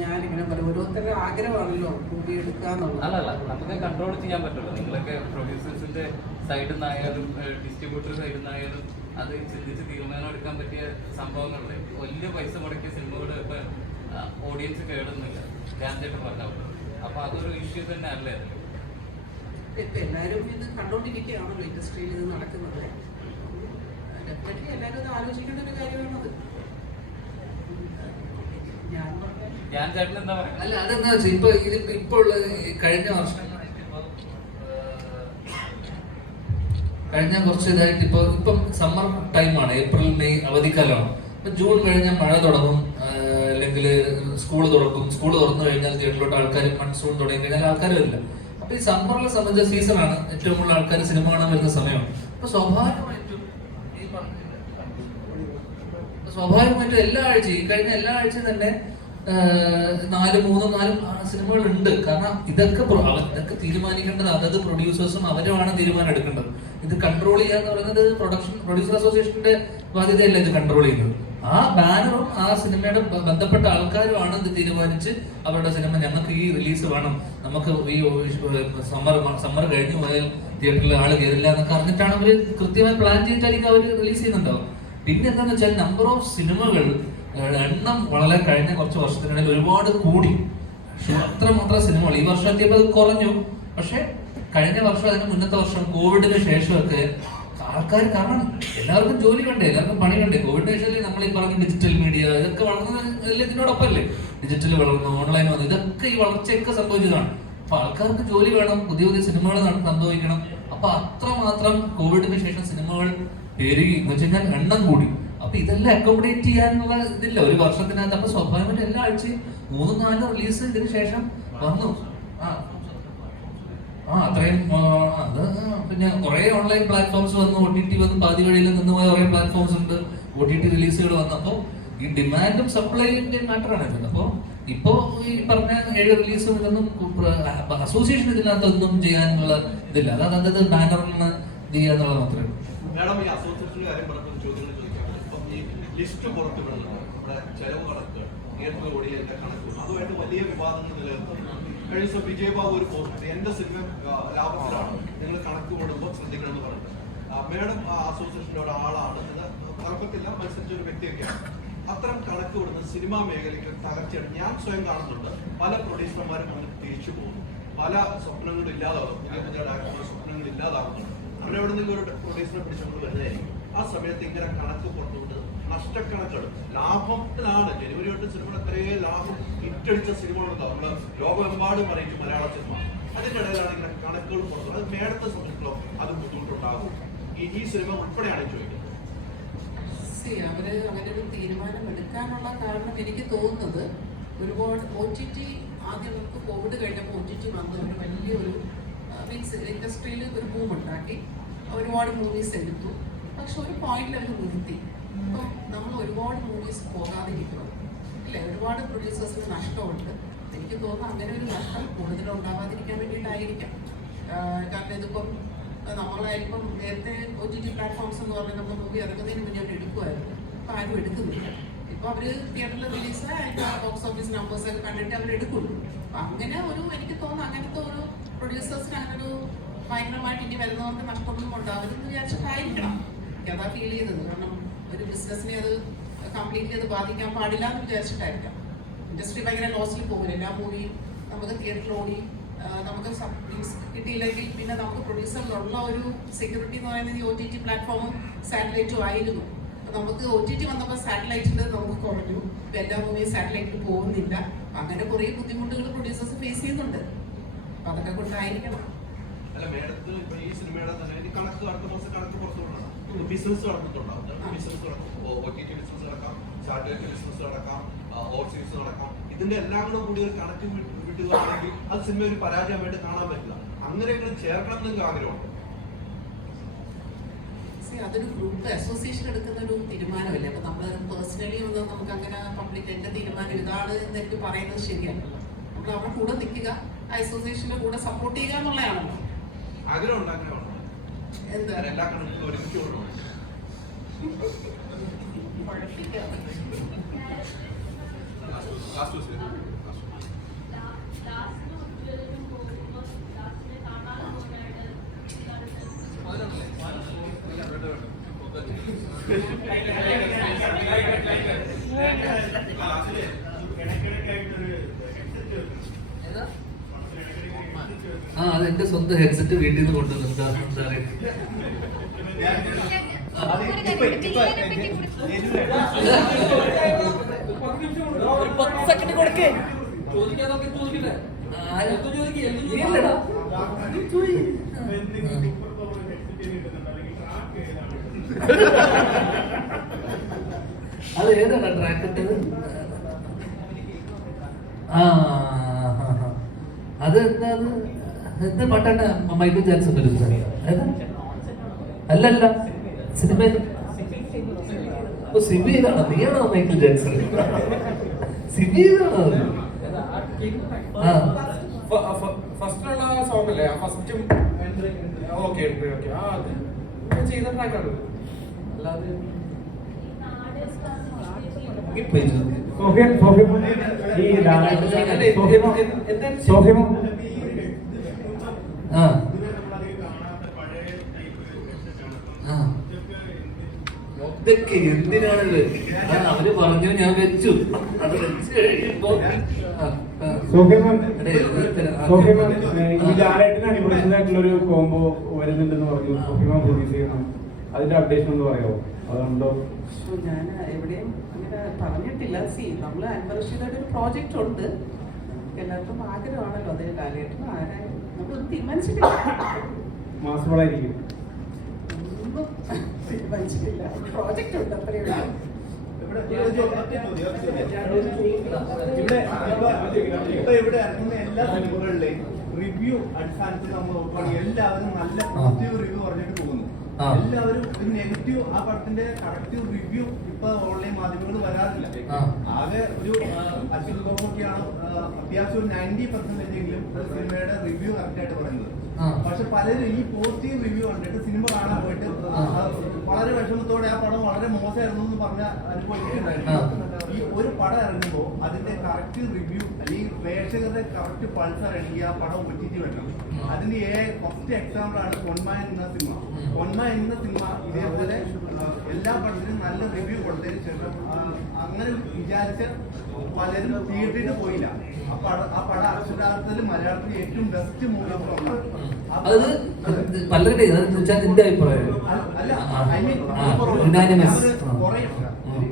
ഞാനിങ്ങനെ പറയും, ഓരോരുത്തരുടെ ആഗ്രഹമാണല്ലോ മൂവി എടുക്കാന്നുള്ളത്. അല്ലല്ല, നമുക്ക് കൺട്രോൾ ചെയ്യാൻ പറ്റുള്ളൂ. നിങ്ങളൊക്കെ പ്രൊഡ്യൂസേഴ്സിന്റെ സൈഡിൽ നിന്നായാലും ഡിസ്ട്രിബ്യൂട്ടർ സൈഡിൽ നിന്നായാലും അത് ചിന്തിച്ച് തീരുമാനം എടുക്കാൻ പറ്റിയ സംഭവങ്ങളല്ലേ. വലിയ പൈസ മുടക്കിയ സിനിമകൾ ഇപ്പൊ ഓഡിയൻസ് കേടുന്നില്ല, ധ്യാനേട്ടൻ പറഞ്ഞാൽ. അപ്പൊ അതൊരു ഇഷ്യൂ തന്നെ അല്ലേ? ഇപ്പൊ എല്ലാവരും ഇത് കണ്ടോണ്ടിരിക്കുകയാണല്ലോ ഇൻഡസ്ട്രിയിൽ ഇത് നടക്കുന്നത്. ഡെഫിനറ്റ്ലി എല്ലാവരും ഇത് ആലോചിക്കേണ്ട ഒരു കാര്യമാണത്. അല്ല, അതെന്താ വെച്ചാൽ ഇപ്പൊ ഉള്ള കഴിഞ്ഞ വർഷങ്ങളായിട്ട് കഴിഞ്ഞ കുറച്ച് ഇതായിട്ട് ഇപ്പം സമ്മർ ടൈമാണ്, ഏപ്രിൽ മെയ് അവധിക്കാലമാണ്. ഇപ്പൊ ജൂൺ കഴിഞ്ഞാൽ മഴ തുടങ്ങും, അല്ലെങ്കിൽ സ്കൂൾ തുറക്കും. സ്കൂൾ തുറന്നു കഴിഞ്ഞാൽ തിയേറ്ററിലോട്ട് ആൾക്കാർ, മൺസൂൺ തുടങ്ങി കഴിഞ്ഞാൽ ആൾക്കാർ വരില്ല. അപ്പൊ ഈ സമ്മറിലെ സംബന്ധിച്ച സീസണാണ് ഏറ്റവും കൂടുതൽ ആൾക്കാർ സിനിമ കാണാൻ വരുന്ന സമയമാണ്. അപ്പൊ സ്വാഭാവികമായിട്ടും എല്ലാ ആഴ്ചയും കഴിഞ്ഞ എല്ലാ ആഴ്ചയും തന്നെ 4 സിനിമകൾ ഉണ്ട്. കാരണം ഇതൊക്കെ തീരുമാനിക്കേണ്ടത് അതത് പ്രൊഡ്യൂസേഴ്സും അവരുമാണ് തീരുമാനം എടുക്കേണ്ടത്. ഇത് കൺട്രോൾ ചെയ്യാന്ന് പറയുന്നത് പ്രൊഡ്യൂസർ അസോസിയേഷന്റെ ബാധ്യതയല്ല ഇത് കൺട്രോൾ ചെയ്യുന്നത്. ആ ബാനറും ആ സിനിമയുടെ ബന്ധപ്പെട്ട ആൾക്കാരുമാണ് ഇത് തീരുമാനിച്ച് അവരുടെ സിനിമ ഞങ്ങൾക്ക് ഈ റിലീസ് വേണം, നമുക്ക് ഈ സമ്മർ കഴിഞ്ഞു പോയാൽ തിയേറ്ററിൽ ആള് കയറില്ല എന്നൊക്കെ അറിഞ്ഞിട്ടാണ് അവര് കൃത്യമായി പ്ലാൻ ചെയ്തിട്ടായിരിക്കും അവർ റിലീസ് ചെയ്യുന്നുണ്ടാവും. പിന്നെ എന്താണെന്ന് വെച്ചാൽ നമ്പർ ഓഫ് സിനിമകൾ എണ്ണം വളരെ കഴിഞ്ഞ കുറച്ച് വർഷത്തിനിടയിൽ ഒരുപാട് കൂടി. അത്രമാത്രം സിനിമകൾ ഈ വർഷം എത്തിയപ്പോൾ അത് കുറഞ്ഞു. പക്ഷെ കഴിഞ്ഞ വർഷം അതിന് മുന്നത്തെ വർഷം കോവിഡിന് ശേഷമൊക്കെ ആൾക്കാർ കാണണം, എല്ലാവർക്കും ജോലി വേണ്ടേ, എല്ലാവർക്കും പണി വേണ്ടേ. കോവിഡിന് ശേഷം നമ്മൾ ഈ പറഞ്ഞ ഡിജിറ്റൽ മീഡിയ ഇതൊക്കെ വളർന്നത് ഇതിനോടൊപ്പമല്ലേ. ഡിജിറ്റൽ വളർന്നു, ഓൺലൈൻ വന്നു, ഇതൊക്കെ ഈ വളർച്ചയൊക്കെ സംഭവിച്ചതാണ്. അപ്പൊ ആൾക്കാർക്ക് ജോലി വേണം, പുതിയ പുതിയ സിനിമകൾ സംഭവിക്കണം. അപ്പൊ അത്രമാത്രം കോവിഡിന് ശേഷം സിനിമകൾ പെരുകി എന്ന് വെച്ച് കഴിഞ്ഞാൽ എണ്ണം കൂടി. അപ്പൊ ഇതെല്ലാം അക്കോമഡേറ്റ് ചെയ്യാനുള്ള ഇതില്ല ഒരു വർഷത്തിനകത്ത്. അപ്പൊ സ്വാഭാവികമായിട്ട് എല്ലാ ആഴ്ചയും 3-4 റിലീസ് ഇതിന് ശേഷം വന്നു. അത്രയും അത് പിന്നെ കുറെ ഓൺലൈൻ പ്ലാറ്റ്ഫോംസ് വന്നു, OTT വന്നു, പാതി വഴിയിൽ നിന്നുപോയ കുറെ പ്ലാറ്റ്ഫോംസ് ഉണ്ട്, OTT റിലീസുകൾ വന്നപ്പോ ഈ ഡിമാൻഡും സപ്ലൈന്റെ മാറ്ററാണ് ഇത്. അപ്പൊ ഇപ്പോ ഈ പറഞ്ഞ 7 റിലീസും ഇതൊന്നും അസോസിയേഷൻ ഇതിനകത്തൊന്നും ചെയ്യാനുള്ള ഇതില്ല. അതായത് ബാനറിന് ചെയ്യാന്നുള്ളത് മാത്രമേ ഉള്ളൂ. മാഡം, ഈ അസോസിയേഷന്റെ കാര്യം പറഞ്ഞപ്പോൾ ചോദ്യങ്ങൾ ചോദിക്കാം. ഇപ്പം ഈ ലിസ്റ്റ് പുറത്തു വിടുന്നത് നമ്മുടെ ചെലവ് കണക്ക്, ഏത് കോടിയുടെ കണക്ക്, അതുമായിട്ട് വലിയ വിവാദങ്ങൾ നിലനിൽക്കുന്നു. കഴിഞ്ഞ ദിവസം വിജയബാബു ഒരു പോസ്റ്റ്, എന്റെ സിനിമ ലാഭത്തിലാണ്, നിങ്ങൾ കണക്ക് കൂടുമ്പോൾ ശ്രദ്ധിക്കണമെന്ന് പറഞ്ഞിട്ട്. മേഡം അസോസിയേഷന്റെ ഒരാളാണ്, ഇത് തർക്കത്തില്ല, മത്സരിച്ച ഒരു വ്യക്തിയൊക്കെയാണ്. അത്തരം കണക്ക് കൊടുക്കുന്ന സിനിമാ മേഖലയ്ക്ക് തകർച്ചയാണ് ഞാൻ സ്വയം കാണുന്നുണ്ട്. പല പ്രൊഡ്യൂസർമാരും വന്നിട്ട് തിരിച്ചു പോകുന്നു, പല സ്വപ്നങ്ങളും ഇല്ലാതാകും, പുതിയ പുതിയ ഡയറക്ടറുടെ സ്വപ്നങ്ങൾ ഇല്ലാതാകുന്നുണ്ട്. അവരെവിടെ നിന്ന് ഒരു പ്രൊഡ്യൂസറെ പിടിച്ചുകൊണ്ട് വരുന്നതായിരിക്കും. ആ സമയത്ത് ഇങ്ങനെ കണക്ക് പുറത്തുകൊണ്ട് നഷ്ടക്കണക്കുകൾ, ലാഭത്തിലാണ് ജനുവരി തൊട്ട് സിനിമയുടെ അത്രയും ലാഭം ഇറ്റടിച്ച സിനിമകളുണ്ടോ നമ്മള് ലോകമെമ്പാടും അറിയിച്ചു മലയാള സിനിമ. അതിന്റെ ഇടയിലാണ് ഇങ്ങനെ കണക്കുകൾ പുറത്തു. അത് മേടത്തെ സംബന്ധിച്ചിടത്തോളം അത് ബുദ്ധിമുട്ടുണ്ടാകും. ഈ സിനിമ ഉൾപ്പെടെയാണ് ചോദിക്കുന്നത്. അവര് അങ്ങനെ ഒരു തീരുമാനം എടുക്കാനുള്ള കാരണം എനിക്ക് തോന്നുന്നത് ഒരുപാട് OTT ആദ്യം നമുക്ക് കോവിഡ് കഴിഞ്ഞപ്പോൾ OTT വന്ന ഒരു വലിയൊരു മീൻസ് ഇൻഡസ്ട്രിയിൽ ഒരു ബൂം ഉണ്ടാക്കി, ഒരുപാട് മൂവീസ് എടുത്തു. പക്ഷെ ഒരു പോയിന്റിൽ അവർ നിർത്തി. ഇപ്പം നമ്മൾ ഒരുപാട് മൂവീസ് പോകാതിരിക്കണം അല്ലേ, ഒരുപാട് പ്രൊഡ്യൂസേഴ്സിന് നഷ്ടമുണ്ട്. എനിക്ക് തോന്നുന്നു അങ്ങനെ ഒരു നഷ്ടം കൂടുതലുണ്ടാവാതിരിക്കാൻ വേണ്ടിയിട്ടായിരിക്കാം. കാരണം ഇതിപ്പം നമ്മളായിരിക്കും നേരത്തെ OTT പ്ലാറ്റ്ഫോംസ് എന്ന് പറഞ്ഞാൽ നമ്മൾ മൂവി ഇറങ്ങുന്നതിന് മുന്നേ അവർ എടുക്കുമായിരുന്നു. ഇപ്പം ആരും എടുക്കുന്നില്ല. ഇപ്പോൾ അവർ തിയേറ്ററിൽ റിലീസ് അതിൻ്റെ ബോക്സ് ഓഫീസ് നമ്പേഴ്സ് ഒക്കെ കണ്ടിട്ട് അവർ എടുക്കുള്ളൂ. അപ്പം അങ്ങനെ എനിക്ക് തോന്നുന്നു അങ്ങനത്തെ ഒരു പ്രൊഡ്യൂസേഴ്സിന് അങ്ങനെ ഒരു ഭയങ്കരമായിട്ട് ഇനി വരുന്നതുകൊണ്ട് നഷ്ടമൊന്നും ഉണ്ടാവരുതെന്ന് വിചാരിച്ചിട്ടായിരിക്കണം എനിക്കതാ ഫീൽ ചെയ്തത്. കാരണം ഒരു ബിസിനസ്സിനെ അത് കംപ്ലീറ്റ്ലി അത് ബാധിക്കാൻ പാടില്ല എന്ന് വിചാരിച്ചിട്ടായിരിക്കാം. ഇൻഡസ്ട്രി ഭയങ്കര ലോസിൽ പോകും. എല്ലാ മൂവിയും നമുക്ക് തിയേറ്ററിൽ ഓടി നമുക്ക് കിട്ടിയില്ലെങ്കിൽ പിന്നെ നമുക്ക് പ്രൊഡ്യൂസറിലുള്ള ഒരു സെക്യൂരിറ്റി എന്ന് പറയുന്നത് ഈ OTT പ്ലാറ്റ്ഫോമും സാറ്റലൈറ്റും ആയിരുന്നു. അപ്പോൾ നമുക്ക് OTT വന്നപ്പോൾ സാറ്റലൈറ്റിൽ നമുക്ക് കുറഞ്ഞു, ഇപ്പം എല്ലാ മൂവിയും സാറ്റലൈറ്റിൽ പോകുന്നില്ല. അങ്ങനെ കുറേ ബുദ്ധിമുട്ടുകൾ പ്രൊഡ്യൂസേഴ്സ് ഫേസ് ചെയ്യുന്നുണ്ട്. അപ്പം അതൊക്കെ കൊണ്ടായിരിക്കണം. അല്ല മേഡത്തിന് ഇപ്പൊ ഈ സിനിമയുടെ തന്നെ കണക്ക് അടുത്ത മാസം കണക്ക് പുറത്തുകൊണ്ടാണ് ബിസിനസ് നടന്നിട്ടുണ്ടാവും. ബിസിനസ് നടക്കും, OTT ബിസിനസ് നടക്കാം, സാറ്റലൈറ്റ് ബിസിനസ് നടക്കാം, ഓവർസീസ് നടക്കാം. ഇതിന്റെ എല്ലാം കൂടി ഒരു കണക്ക് വിട്ടുകയാണെങ്കിൽ അത് സിനിമ ഒരു പരാജയമായിട്ട് കാണാൻ പറ്റില്ല. അങ്ങനെയെങ്കിലും ചേർക്കണം എന്ന് ആഗ്രഹമുണ്ട്. അതൊരു ഗ്രൂപ്പ് അസോസിയേഷൻ എടുക്കുന്ന ഒരു തീരുമാനമല്ലേ. അപ്പൊ നമ്മൾ പേഴ്സണലി ഒന്നും നമുക്ക് അങ്ങനെ പബ്ലിക് എന്റെ തീരുമാനം ഇതാണ് എന്ന് എനിക്ക് പറയുന്നത് ശരിയല്ലല്ലോ. നമ്മൾ അവരുടെ കൂടെ നിൽക്കുക, അസോസിയേഷന്റെ കൂടെ സപ്പോർട്ട് ചെയ്യുക എന്നുള്ളതാണല്ലോ ആഗ്രഹമുണ്ട്. എന്താ എല്ലാ കണക്കും ഒരുമിച്ച് കൊണ്ടുപോകണം. അത് എന്റെ സ്വന്തം ഹെഡ്സെറ്റ് വീട്ടിൽ നിന്ന് കൊണ്ടുവന്നു. അത് ഏതാണ് ട്രാക്ക് ഇട്ടത്? അത് എന്താ പാട്ടാണ്? മൈക്കിൾ ജാക്സൺ അല്ലല്ല സിനിമയിൽ സിബിയിലാണോ? നീയാണോ മൈക്കിൾ ജാക്സൺ? സിബിയിലാണോ? ഫസ്റ്റിലുള്ള സോങ് അല്ലേ? ഫസ്റ്റും ഓക്കെ അത് ചെയ്ത ട്രാക്കാണ്. അല്ലാതെ ഇതൊക്കെ എന്തിനാണത്? അവര് പറഞ്ഞു, ഞാൻ വെച്ചു. അത് വെച്ച് കഴിയുമ്പോ ഈ ലാലേട്ടന് അടിപൊളിയായിട്ടുള്ള ഒരു കോംബോ വരുന്നുണ്ടെന്ന് പറഞ്ഞു. സോഫിമാൻ പ്രൊഡ്യൂസ് ചെയ്യണം, അതിന്റെ അപ്ഡേഷൻ ഒന്ന് പറയാമോ? അതുകൊണ്ടോ ഞാൻ എവിടെയും അങ്ങനെ പറഞ്ഞിട്ടില്ല. നമ്മൾ അൻവർ റഷീദയുടെ ഒരു പ്രോജക്റ്റ് ഉണ്ട്, എല്ലാവർക്കും ആഗ്രഹമാണല്ലോ. അതിന് ലാലേട്ടനും ആരായാലും നമ്മളൊന്നും തീരുമാനിച്ചിട്ടില്ല. മാസങ്ങളായിരിക്കും ഒന്നും തീരുമാനിച്ചിട്ടില്ല. പ്രോജക്റ്റ് ഉണ്ട്, അത്രയേ ഉള്ളൂ. ഇവിടെ ഇറങ്ങുന്ന എല്ലാ സിനിമകളിലെയും റിവ്യൂ അടിസ്ഥാനത്തിൽ നമ്മൾ നോക്കുകയാണെങ്കിൽ എല്ലാവരും നല്ല പോസിറ്റീവ് റിവ്യൂ പറഞ്ഞിട്ട് പോകുന്നു. എല്ലാവരും ഒരു നെഗറ്റീവ്, ആ പടത്തിന്റെ കറക്റ്റീവ് റിവ്യൂ ഇപ്പൊ ഓൺലൈൻ മാധ്യമങ്ങൾ വരാറില്ല. ആകെ ഒരു അശ്വത് ഗോപൊക്കെയാണ് അത്യാവശ്യം ഒരു 90% എങ്കിലും സിനിമയുടെ റിവ്യൂ കറക്റ്റ് ആയിട്ട് പറയുന്നത്. പക്ഷെ പലരും ഈ പോസിറ്റീവ് റിവ്യൂ കണ്ടിട്ട് സിനിമ കാണാൻ പോയിട്ട് വളരെ വിഷമത്തോടെ ആ പടം വളരെ മോശമായിരുന്നു എന്ന് പറഞ്ഞ അനുഭവിച്ചിട്ടുണ്ടായിരുന്നു. ഈ ഒരു പടം ഇറങ്ങുമ്പോൾ അതിന്റെ കറക്റ്റ് റിവ്യൂ അല്ലെങ്കിൽ പ്രേക്ഷകരുടെ കറക്റ്റ് പൾസ് അറിയണമെങ്കിൽ ആ പടം ഒറ്റിച്ച് വരണം. അതിന്റെ ഫസ്റ്റ് എക്സാമ്പിൾ ആണ് പൊന്മാൻ എന്ന സിനിമ. പൊന്മാൻ എന്ന സിനിമ ഇതേപോലെ എല്ലാ പടത്തിനും നല്ല റിവ്യൂ കൊടുത്തതിന് ശേഷം അങ്ങനെ വിചാരിച്ച പലരും തിയേറ്ററിൽ പോയില്ല. ആ പടം അക്ഷരാർത്ഥത്തിൽ മലയാളത്തിൽ ഏറ്റവും ബെസ്റ്റ് മൂവി അത് പലരുടെ നിന്റെ അഭിപ്രായം അല്ല.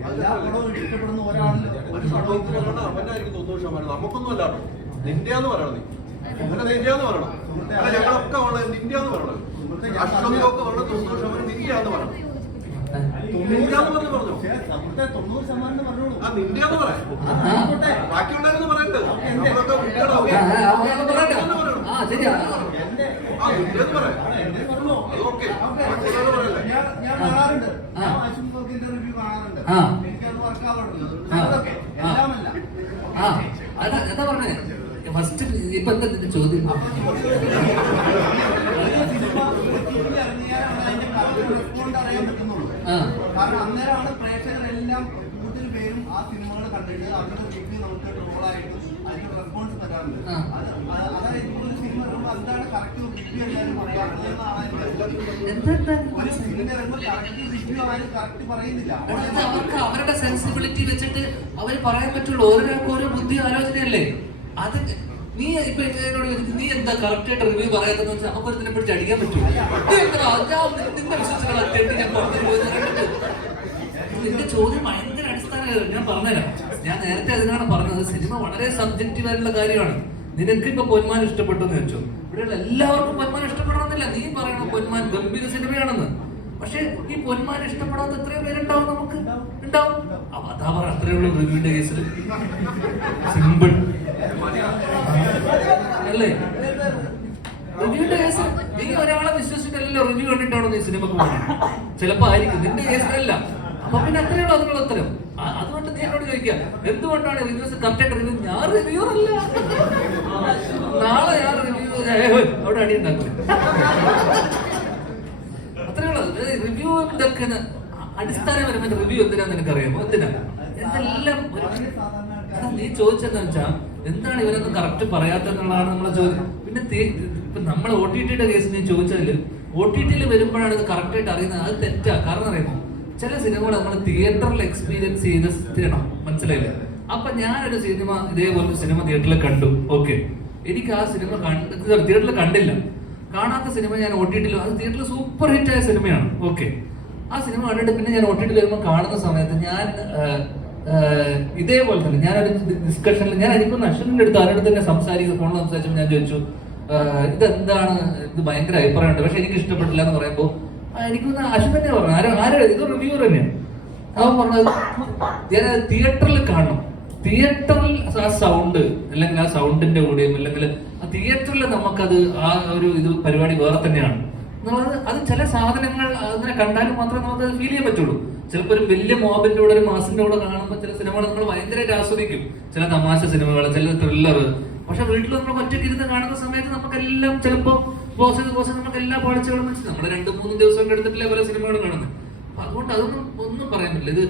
എല്ലാ പടവും ഇഷ്ടപ്പെടുന്ന ഒരാളില്ല. ഒരു പടം അവനായിരിക്കും 90%. നമുക്കൊന്നും അല്ല നിന്റെയാന്ന് പറയണം. നീ നിന്റെയാന്ന് പറയണം. ഞങ്ങളൊക്കെ ഉള്ളത് നിന്റെയാന്ന് പറയണം. അഷ്ടമിയൊക്കെ ഉള്ളത് 90% നിന്റെയാന്ന് പറയണം. ബാക്കിയുണ്ടായിരുന്നു പറയണ്ടത്. ഞാൻ കാണാറുണ്ട്, ആശുപത്രിന്റെ റിവ്യൂ കാണാറുണ്ട്. എനിക്കത് വർക്കാവാറുണ്ട്. എല്ലാമല്ല എന്താ പറഞ്ഞേ ഫസ്റ്റ് ഇപ്പൊ എന്താ നിന്റെ ചോദ്യം? അറിയാൻ പറ്റുന്നുള്ളൂ. കാരണം അന്നേരമാണ് പ്രേക്ഷകരെല്ലാം കൂടുതൽ പേരും ആ സിനിമകൾ കണ്ടിട്ട് അതിന്റെ റിവ്യൂ നമുക്ക് ട്രോളായിട്ടും അതിന്റെ റെസ്പോൺസ് തരാറുണ്ട്. അതായത് ഒരു സിനിമ ഇറങ്ങുമ്പോൾ എന്താണ് കറക്റ്റ് റിവ്യൂ എല്ലാവരും പറയാറുള്ളത് എന്നാണ് ഒരു സിനിമ ഇറങ്ങുമ്പോൾ കറക്റ്റ് റിവ്യൂ ആരും കറക്റ്റ് പറയുന്നില്ല. അവർക്ക് അവരുടെ സെൻസിബിലിറ്റി വെച്ചിട്ട് അവർ പറയാൻ പറ്റുള്ളൂ. ഓരോരാൾക്ക് ഓരോ ബുദ്ധി ആലോചനയല്ലേ. അത് നീ ഇപ്പൊ നീ എന്താ കറക്റ്റ് ആയിട്ട് റിവ്യൂ പറയാത്തെന്ന് വെച്ചാൽ നമുക്ക് ഇതിനെ പിടിച്ച് അടിക്കാൻ പറ്റും. നിന്റെ വിശ്വസികളെ നിന്റെ ചോദ്യം ഭയങ്കര അടിസ്ഥാനമായിരുന്നു. ഞാൻ പറഞ്ഞുതരാം. ഞാൻ നേരത്തെ അതിനാണ് പറഞ്ഞത്, സിനിമ വളരെ സബ്ജക്റ്റീവ് ആയിട്ടുള്ള കാര്യമാണ്. നിനക്ക് ഇപ്പൊ പൊന്മാൻ ഇഷ്ടപ്പെട്ടു എന്ന് വെച്ചോ, ഇവിടെയുള്ള എല്ലാവർക്കും പൊന്മാൻ ഇഷ്ടപ്പെടണമെന്നില്ല. നീ പറയണം പൊന്മാൻ ഗംഭീര സിനിമയാണെന്ന്. പക്ഷെ ഈ പൊന്മാൻ ഇഷ്ടപ്പെടാത്ത എത്രയോ പേരുണ്ടാവും, നമുക്ക് ഉണ്ടാവും. അതാ പറ, അത്രേ ഉള്ളൂ റിവ്യൂന്റെ കേസിൽ. സിമ്പിൾ അല്ലേ? റിവ്യൂന്റെ കേസ് നീ ഒരാളെ വിശ്വസിച്ചിട്ടല്ലോ റിവ്യൂ കണ്ടിട്ടാണോ നീ സിനിമക്ക് പോകുന്നത്? ചിലപ്പോ ആയിരിക്കും, നിന്റെ കേസിലല്ല. അപ്പൊ പിന്നെ അത്രയുള്ളൂ അതിനുള്ള ഉത്തരം. അതുകൊണ്ട് നീ എന്നോട് ചോദിക്കാം എന്തുകൊണ്ടാണ് റിവ്യൂസ് കറക്റ്റായിട്ട് റിവ്യൂ? ഞാൻ റിവ്യൂ അല്ല, നാളെ ഞാൻ റിവ്യൂ അവിടെ അടി ഉണ്ടാക്കും. അത്രയുള്ളത്. റിവ്യൂ ഇതൊക്കെ അടിസ്ഥാനപരമായ റിവ്യൂ എന്തിനാന്ന് എനിക്കറിയാമോ? എന്തിനാ എന്തെല്ലാം നീ ചോദിച്ചെന്ന് വെച്ചാൽ എന്താണ് ഇവരൊന്നും കറക്റ്റ് പറയാത്തെന്നുള്ളതാണ് നമ്മളെ ചോദ്യം. പിന്നെ ഇപ്പൊ നമ്മൾ OTT-യുടെ കേസ് നീ ചോദിച്ചാല് OTT-യിൽ വരുമ്പോഴാണ് ഇത് കറക്റ്റായിട്ട് അറിയുന്നത്. അത് തെറ്റാ. കാരണം അറിയുമോ, ചില സിനിമകൾ നമ്മൾ തിയേറ്ററിൽ എക്സ്പീരിയൻസ് ചെയ്ത് തീരണം. മനസ്സിലായില്ലേ? അപ്പൊ ഞാനൊരു സിനിമ ഇതേപോലെ സിനിമ തിയേറ്ററിൽ കണ്ടു. ഓക്കെ, എനിക്ക് ആ സിനിമ തിയേറ്ററിൽ കണ്ടില്ല. കാണാത്ത സിനിമ ഞാൻ OTT-യിൽ, അത് തിയേറ്ററിൽ സൂപ്പർ ഹിറ്റ് ആയ സിനിമയാണ്. ഓക്കെ, ആ സിനിമ കണ്ടിട്ട് പിന്നെ ഞാൻ OTT-യിൽ വരുമ്പോൾ കാണുന്ന സമയത്ത് ഞാൻ ഇതേപോലെ തന്നെ ഞാനൊരു ഡിസ്കഷനിൽ ഞാൻ എനിക്കൊന്ന് അശ്വനിന്റെ അടുത്ത് ആരുടെ തന്നെ സംസാരിക്കും, ഫോണിൽ സംസാരിച്ചപ്പോൾ ഞാൻ ചോദിച്ചു ഇതെന്താണ്, ഇത് ഭയങ്കര അഭിപ്രായമുണ്ട് പക്ഷെ എനിക്ക് ഇഷ്ടപ്പെട്ടില്ല എന്ന് പറയുമ്പോൾ എനിക്കൊന്ന് അശ്വൻ തന്നെ പറഞ്ഞു, ആരും ഇത് റിവ്യൂർ തന്നെയാണ്. അവൻ പറഞ്ഞത് ഞാൻ തിയേറ്ററിൽ കാണണം. തിയേറ്ററിൽ ആ സൗണ്ട് അല്ലെങ്കിൽ ആ സൗണ്ടിന്റെ കൂടെയും അല്ലെങ്കിൽ ആ തിയേറ്ററിൽ നമുക്കത് ആ ഒരു ഇത് പരിപാടി വേറെ തന്നെയാണ് എന്നുള്ളത്. അത് ചില സാധനങ്ങൾ അങ്ങനെ കണ്ടാലും മാത്രമേ നമുക്ക് അത് ഫീൽ ചെയ്യാൻ പറ്റുള്ളൂ. ചിലപ്പോൾ ഒരു വലിയ മോബിന്റെ കൂടെ ഒരു മാസിന്റെ കൂടെ കാണുമ്പോൾ ചില സിനിമകൾ നമ്മൾ ഭയങ്കരമായിട്ട് ആസ്വദിക്കും, ചില തമാശ സിനിമകൾ, ചില ത്രില്ലർ. പക്ഷെ വീട്ടിൽ നമ്മൾ ഒറ്റയ്ക്ക് ഇരുന്ന് കാണുന്ന സമയത്ത് നമുക്കെല്ലാം ചിലപ്പോൾ നമുക്ക് എല്ലാ പാളിച്ചകളും മനസ്സിലാവും. നമ്മൾ 2-3 ദിവസം എടുത്തിട്ടില്ലേ പല സിനിമകൾ കാണുന്നത്. അതുകൊണ്ട് ഒന്നും പറയാൻ പറ്റില്ല. ഇത്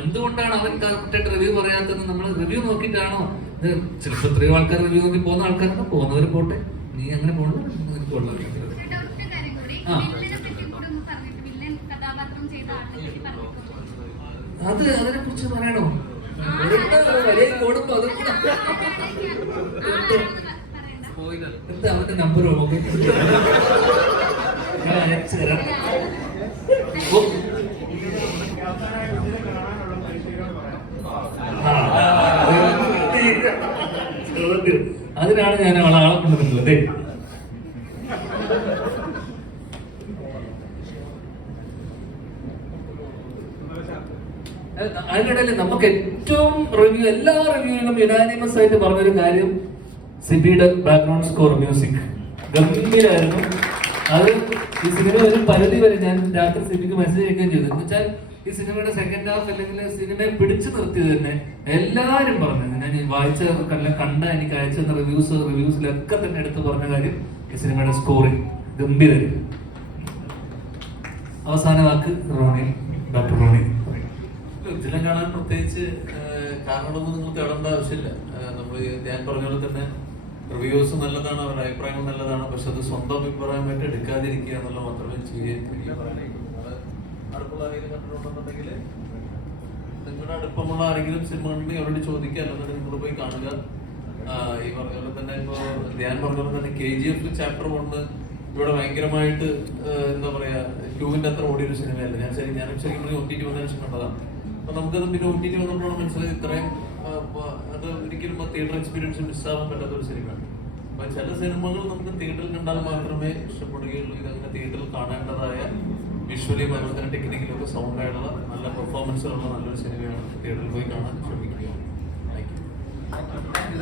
എന്തുകൊണ്ടാണ് അവൻ കറക്റ്റായിട്ട് റിവ്യൂ പറയാത്തതെന്ന് നമ്മൾ റിവ്യൂ നോക്കിയിട്ടാണോ? ഇത് ചിലപ്പോൾ എത്രയോ ആൾക്കാർ റിവ്യൂ നോക്കി പോകുന്ന ആൾക്കാരാണ്. പോകുന്നവർ പോട്ടെ, നീ അങ്ങനെ പോകണം. കഥാപാത്രം ചെയ്ത ആളെ പറ്റി പറഞ്ഞു. അതിനെ കുറിച്ച് പറയണോ? വലിയ കൂടുമ്പോ അത് എന്താ അവന്റെ നമ്പർ അയച്ചു തരാം. അതിനാണ് ഞാൻ ആളെ കൊണ്ടുവരുന്നത്. അതിനിടയിൽ നമുക്ക് ഏറ്റവും റിവ്യൂ, എല്ലാ റിവ്യൂവിലും യുനാനിമസ് ആയിട്ട് പറഞ്ഞൊരു കാര്യം സിബിയുടെ ബാക്ക്ഗ്രൗണ്ട് സ്കോർ മ്യൂസിക് ഗംഭീരമായിരുന്നു. അത് ഈ സിനിമ ഒരു പരിധി വരെ ഞാൻ രാത്രി സിബിക്ക് മെസ്സേജ് അയക്കുകയും ചെയ്തു. എന്ന് വെച്ചാൽ ഈ സിനിമയുടെ സെക്കൻഡ് ഹാഫ് അല്ലെങ്കിൽ സിനിമയെ പിടിച്ചു നിർത്തിയത് തന്നെ എല്ലാവരും പറഞ്ഞു. ഞാൻ ഈ വായിച്ച കണ്ട എനിക്ക് അയച്ചു തന്ന റിവ്യൂസിലൊക്കെ തന്നെ എടുത്ത് പറഞ്ഞ കാര്യം ഈ സിനിമയുടെ സ്കോറിങ് ഗംഭീരമായിരുന്നു. അവസാന വാക്ക് റോണി, ഡോക്ടർ റോണി. ഉജ്ജ്വലം കാണാൻ പ്രത്യേകിച്ച് കാരണങ്ങളൊന്നും നിങ്ങൾ തേടേണ്ട ആവശ്യമില്ല. നമ്മൾ ഞാൻ പറഞ്ഞ പോലെ തന്നെ റിവ്യൂസ് നല്ലതാണ്, അവരുടെ അഭിപ്രായങ്ങൾ നല്ലതാണ്. പക്ഷെ അത് സ്വന്തം അഭിപ്രായമായിട്ട് എടുക്കാതിരിക്കുക എന്നുള്ള മാത്രമേ അടുപ്പുള്ള ആരെങ്കിലും കണ്ടിട്ടുണ്ടെന്നുണ്ടെങ്കിൽ നിങ്ങളുടെ അടുപ്പമുള്ള ആരെങ്കിലും സിനിമ കണ്ടെങ്കിൽ അവരോട് ചോദിക്കുക, അല്ലെന്നുണ്ടെങ്കിൽ നിങ്ങൾ പോയി കാണുക. ഈ പറഞ്ഞ പോലെ തന്നെ ഇപ്പോൾ ഞാൻ പറഞ്ഞ പോലെ തന്നെ KGF ചാപ്റ്റർ 1 ഇവിടെ ഭയങ്കരമായിട്ട് എന്താ പറയാ 2-ന്റെ അത്ര ഓടിയൊരു സിനിമയല്ല. ഞാൻ ശരിക്കും OTT വന്നതിന് ശേഷം കണ്ടതാണ്. അപ്പൊ നമുക്കത് പിന്നെ OTT വന്നപ്പോഴാണ് മനസ്സിലായത് ഇത്രയും അത് ഒരിക്കലും തിയേറ്റർ എക്സ്പീരിയൻസ് മിസ്സാവാൻ പറ്റാത്ത ഒരു സിനിമയാണ്. അപ്പൊ ചില സിനിമകൾ നമുക്ക് തിയേറ്ററിൽ കണ്ടാൽ മാത്രമേ ഇഷ്ടപ്പെടുകയുള്ളൂ. ഇതങ്ങനെ തിയേറ്ററിൽ കാണേണ്ടതായ വിഷ്വലിയും അതുപോലെ തന്നെ ടെക്നിക്കലും ഒക്കെ സൗണ്ട് ആയിട്ടുള്ള നല്ല പെർഫോമൻസുകളുള്ള നല്ലൊരു സിനിമയാണ്. തിയേറ്ററിൽ പോയി കാണാൻ ശ്രമിക്കുക. Thank you.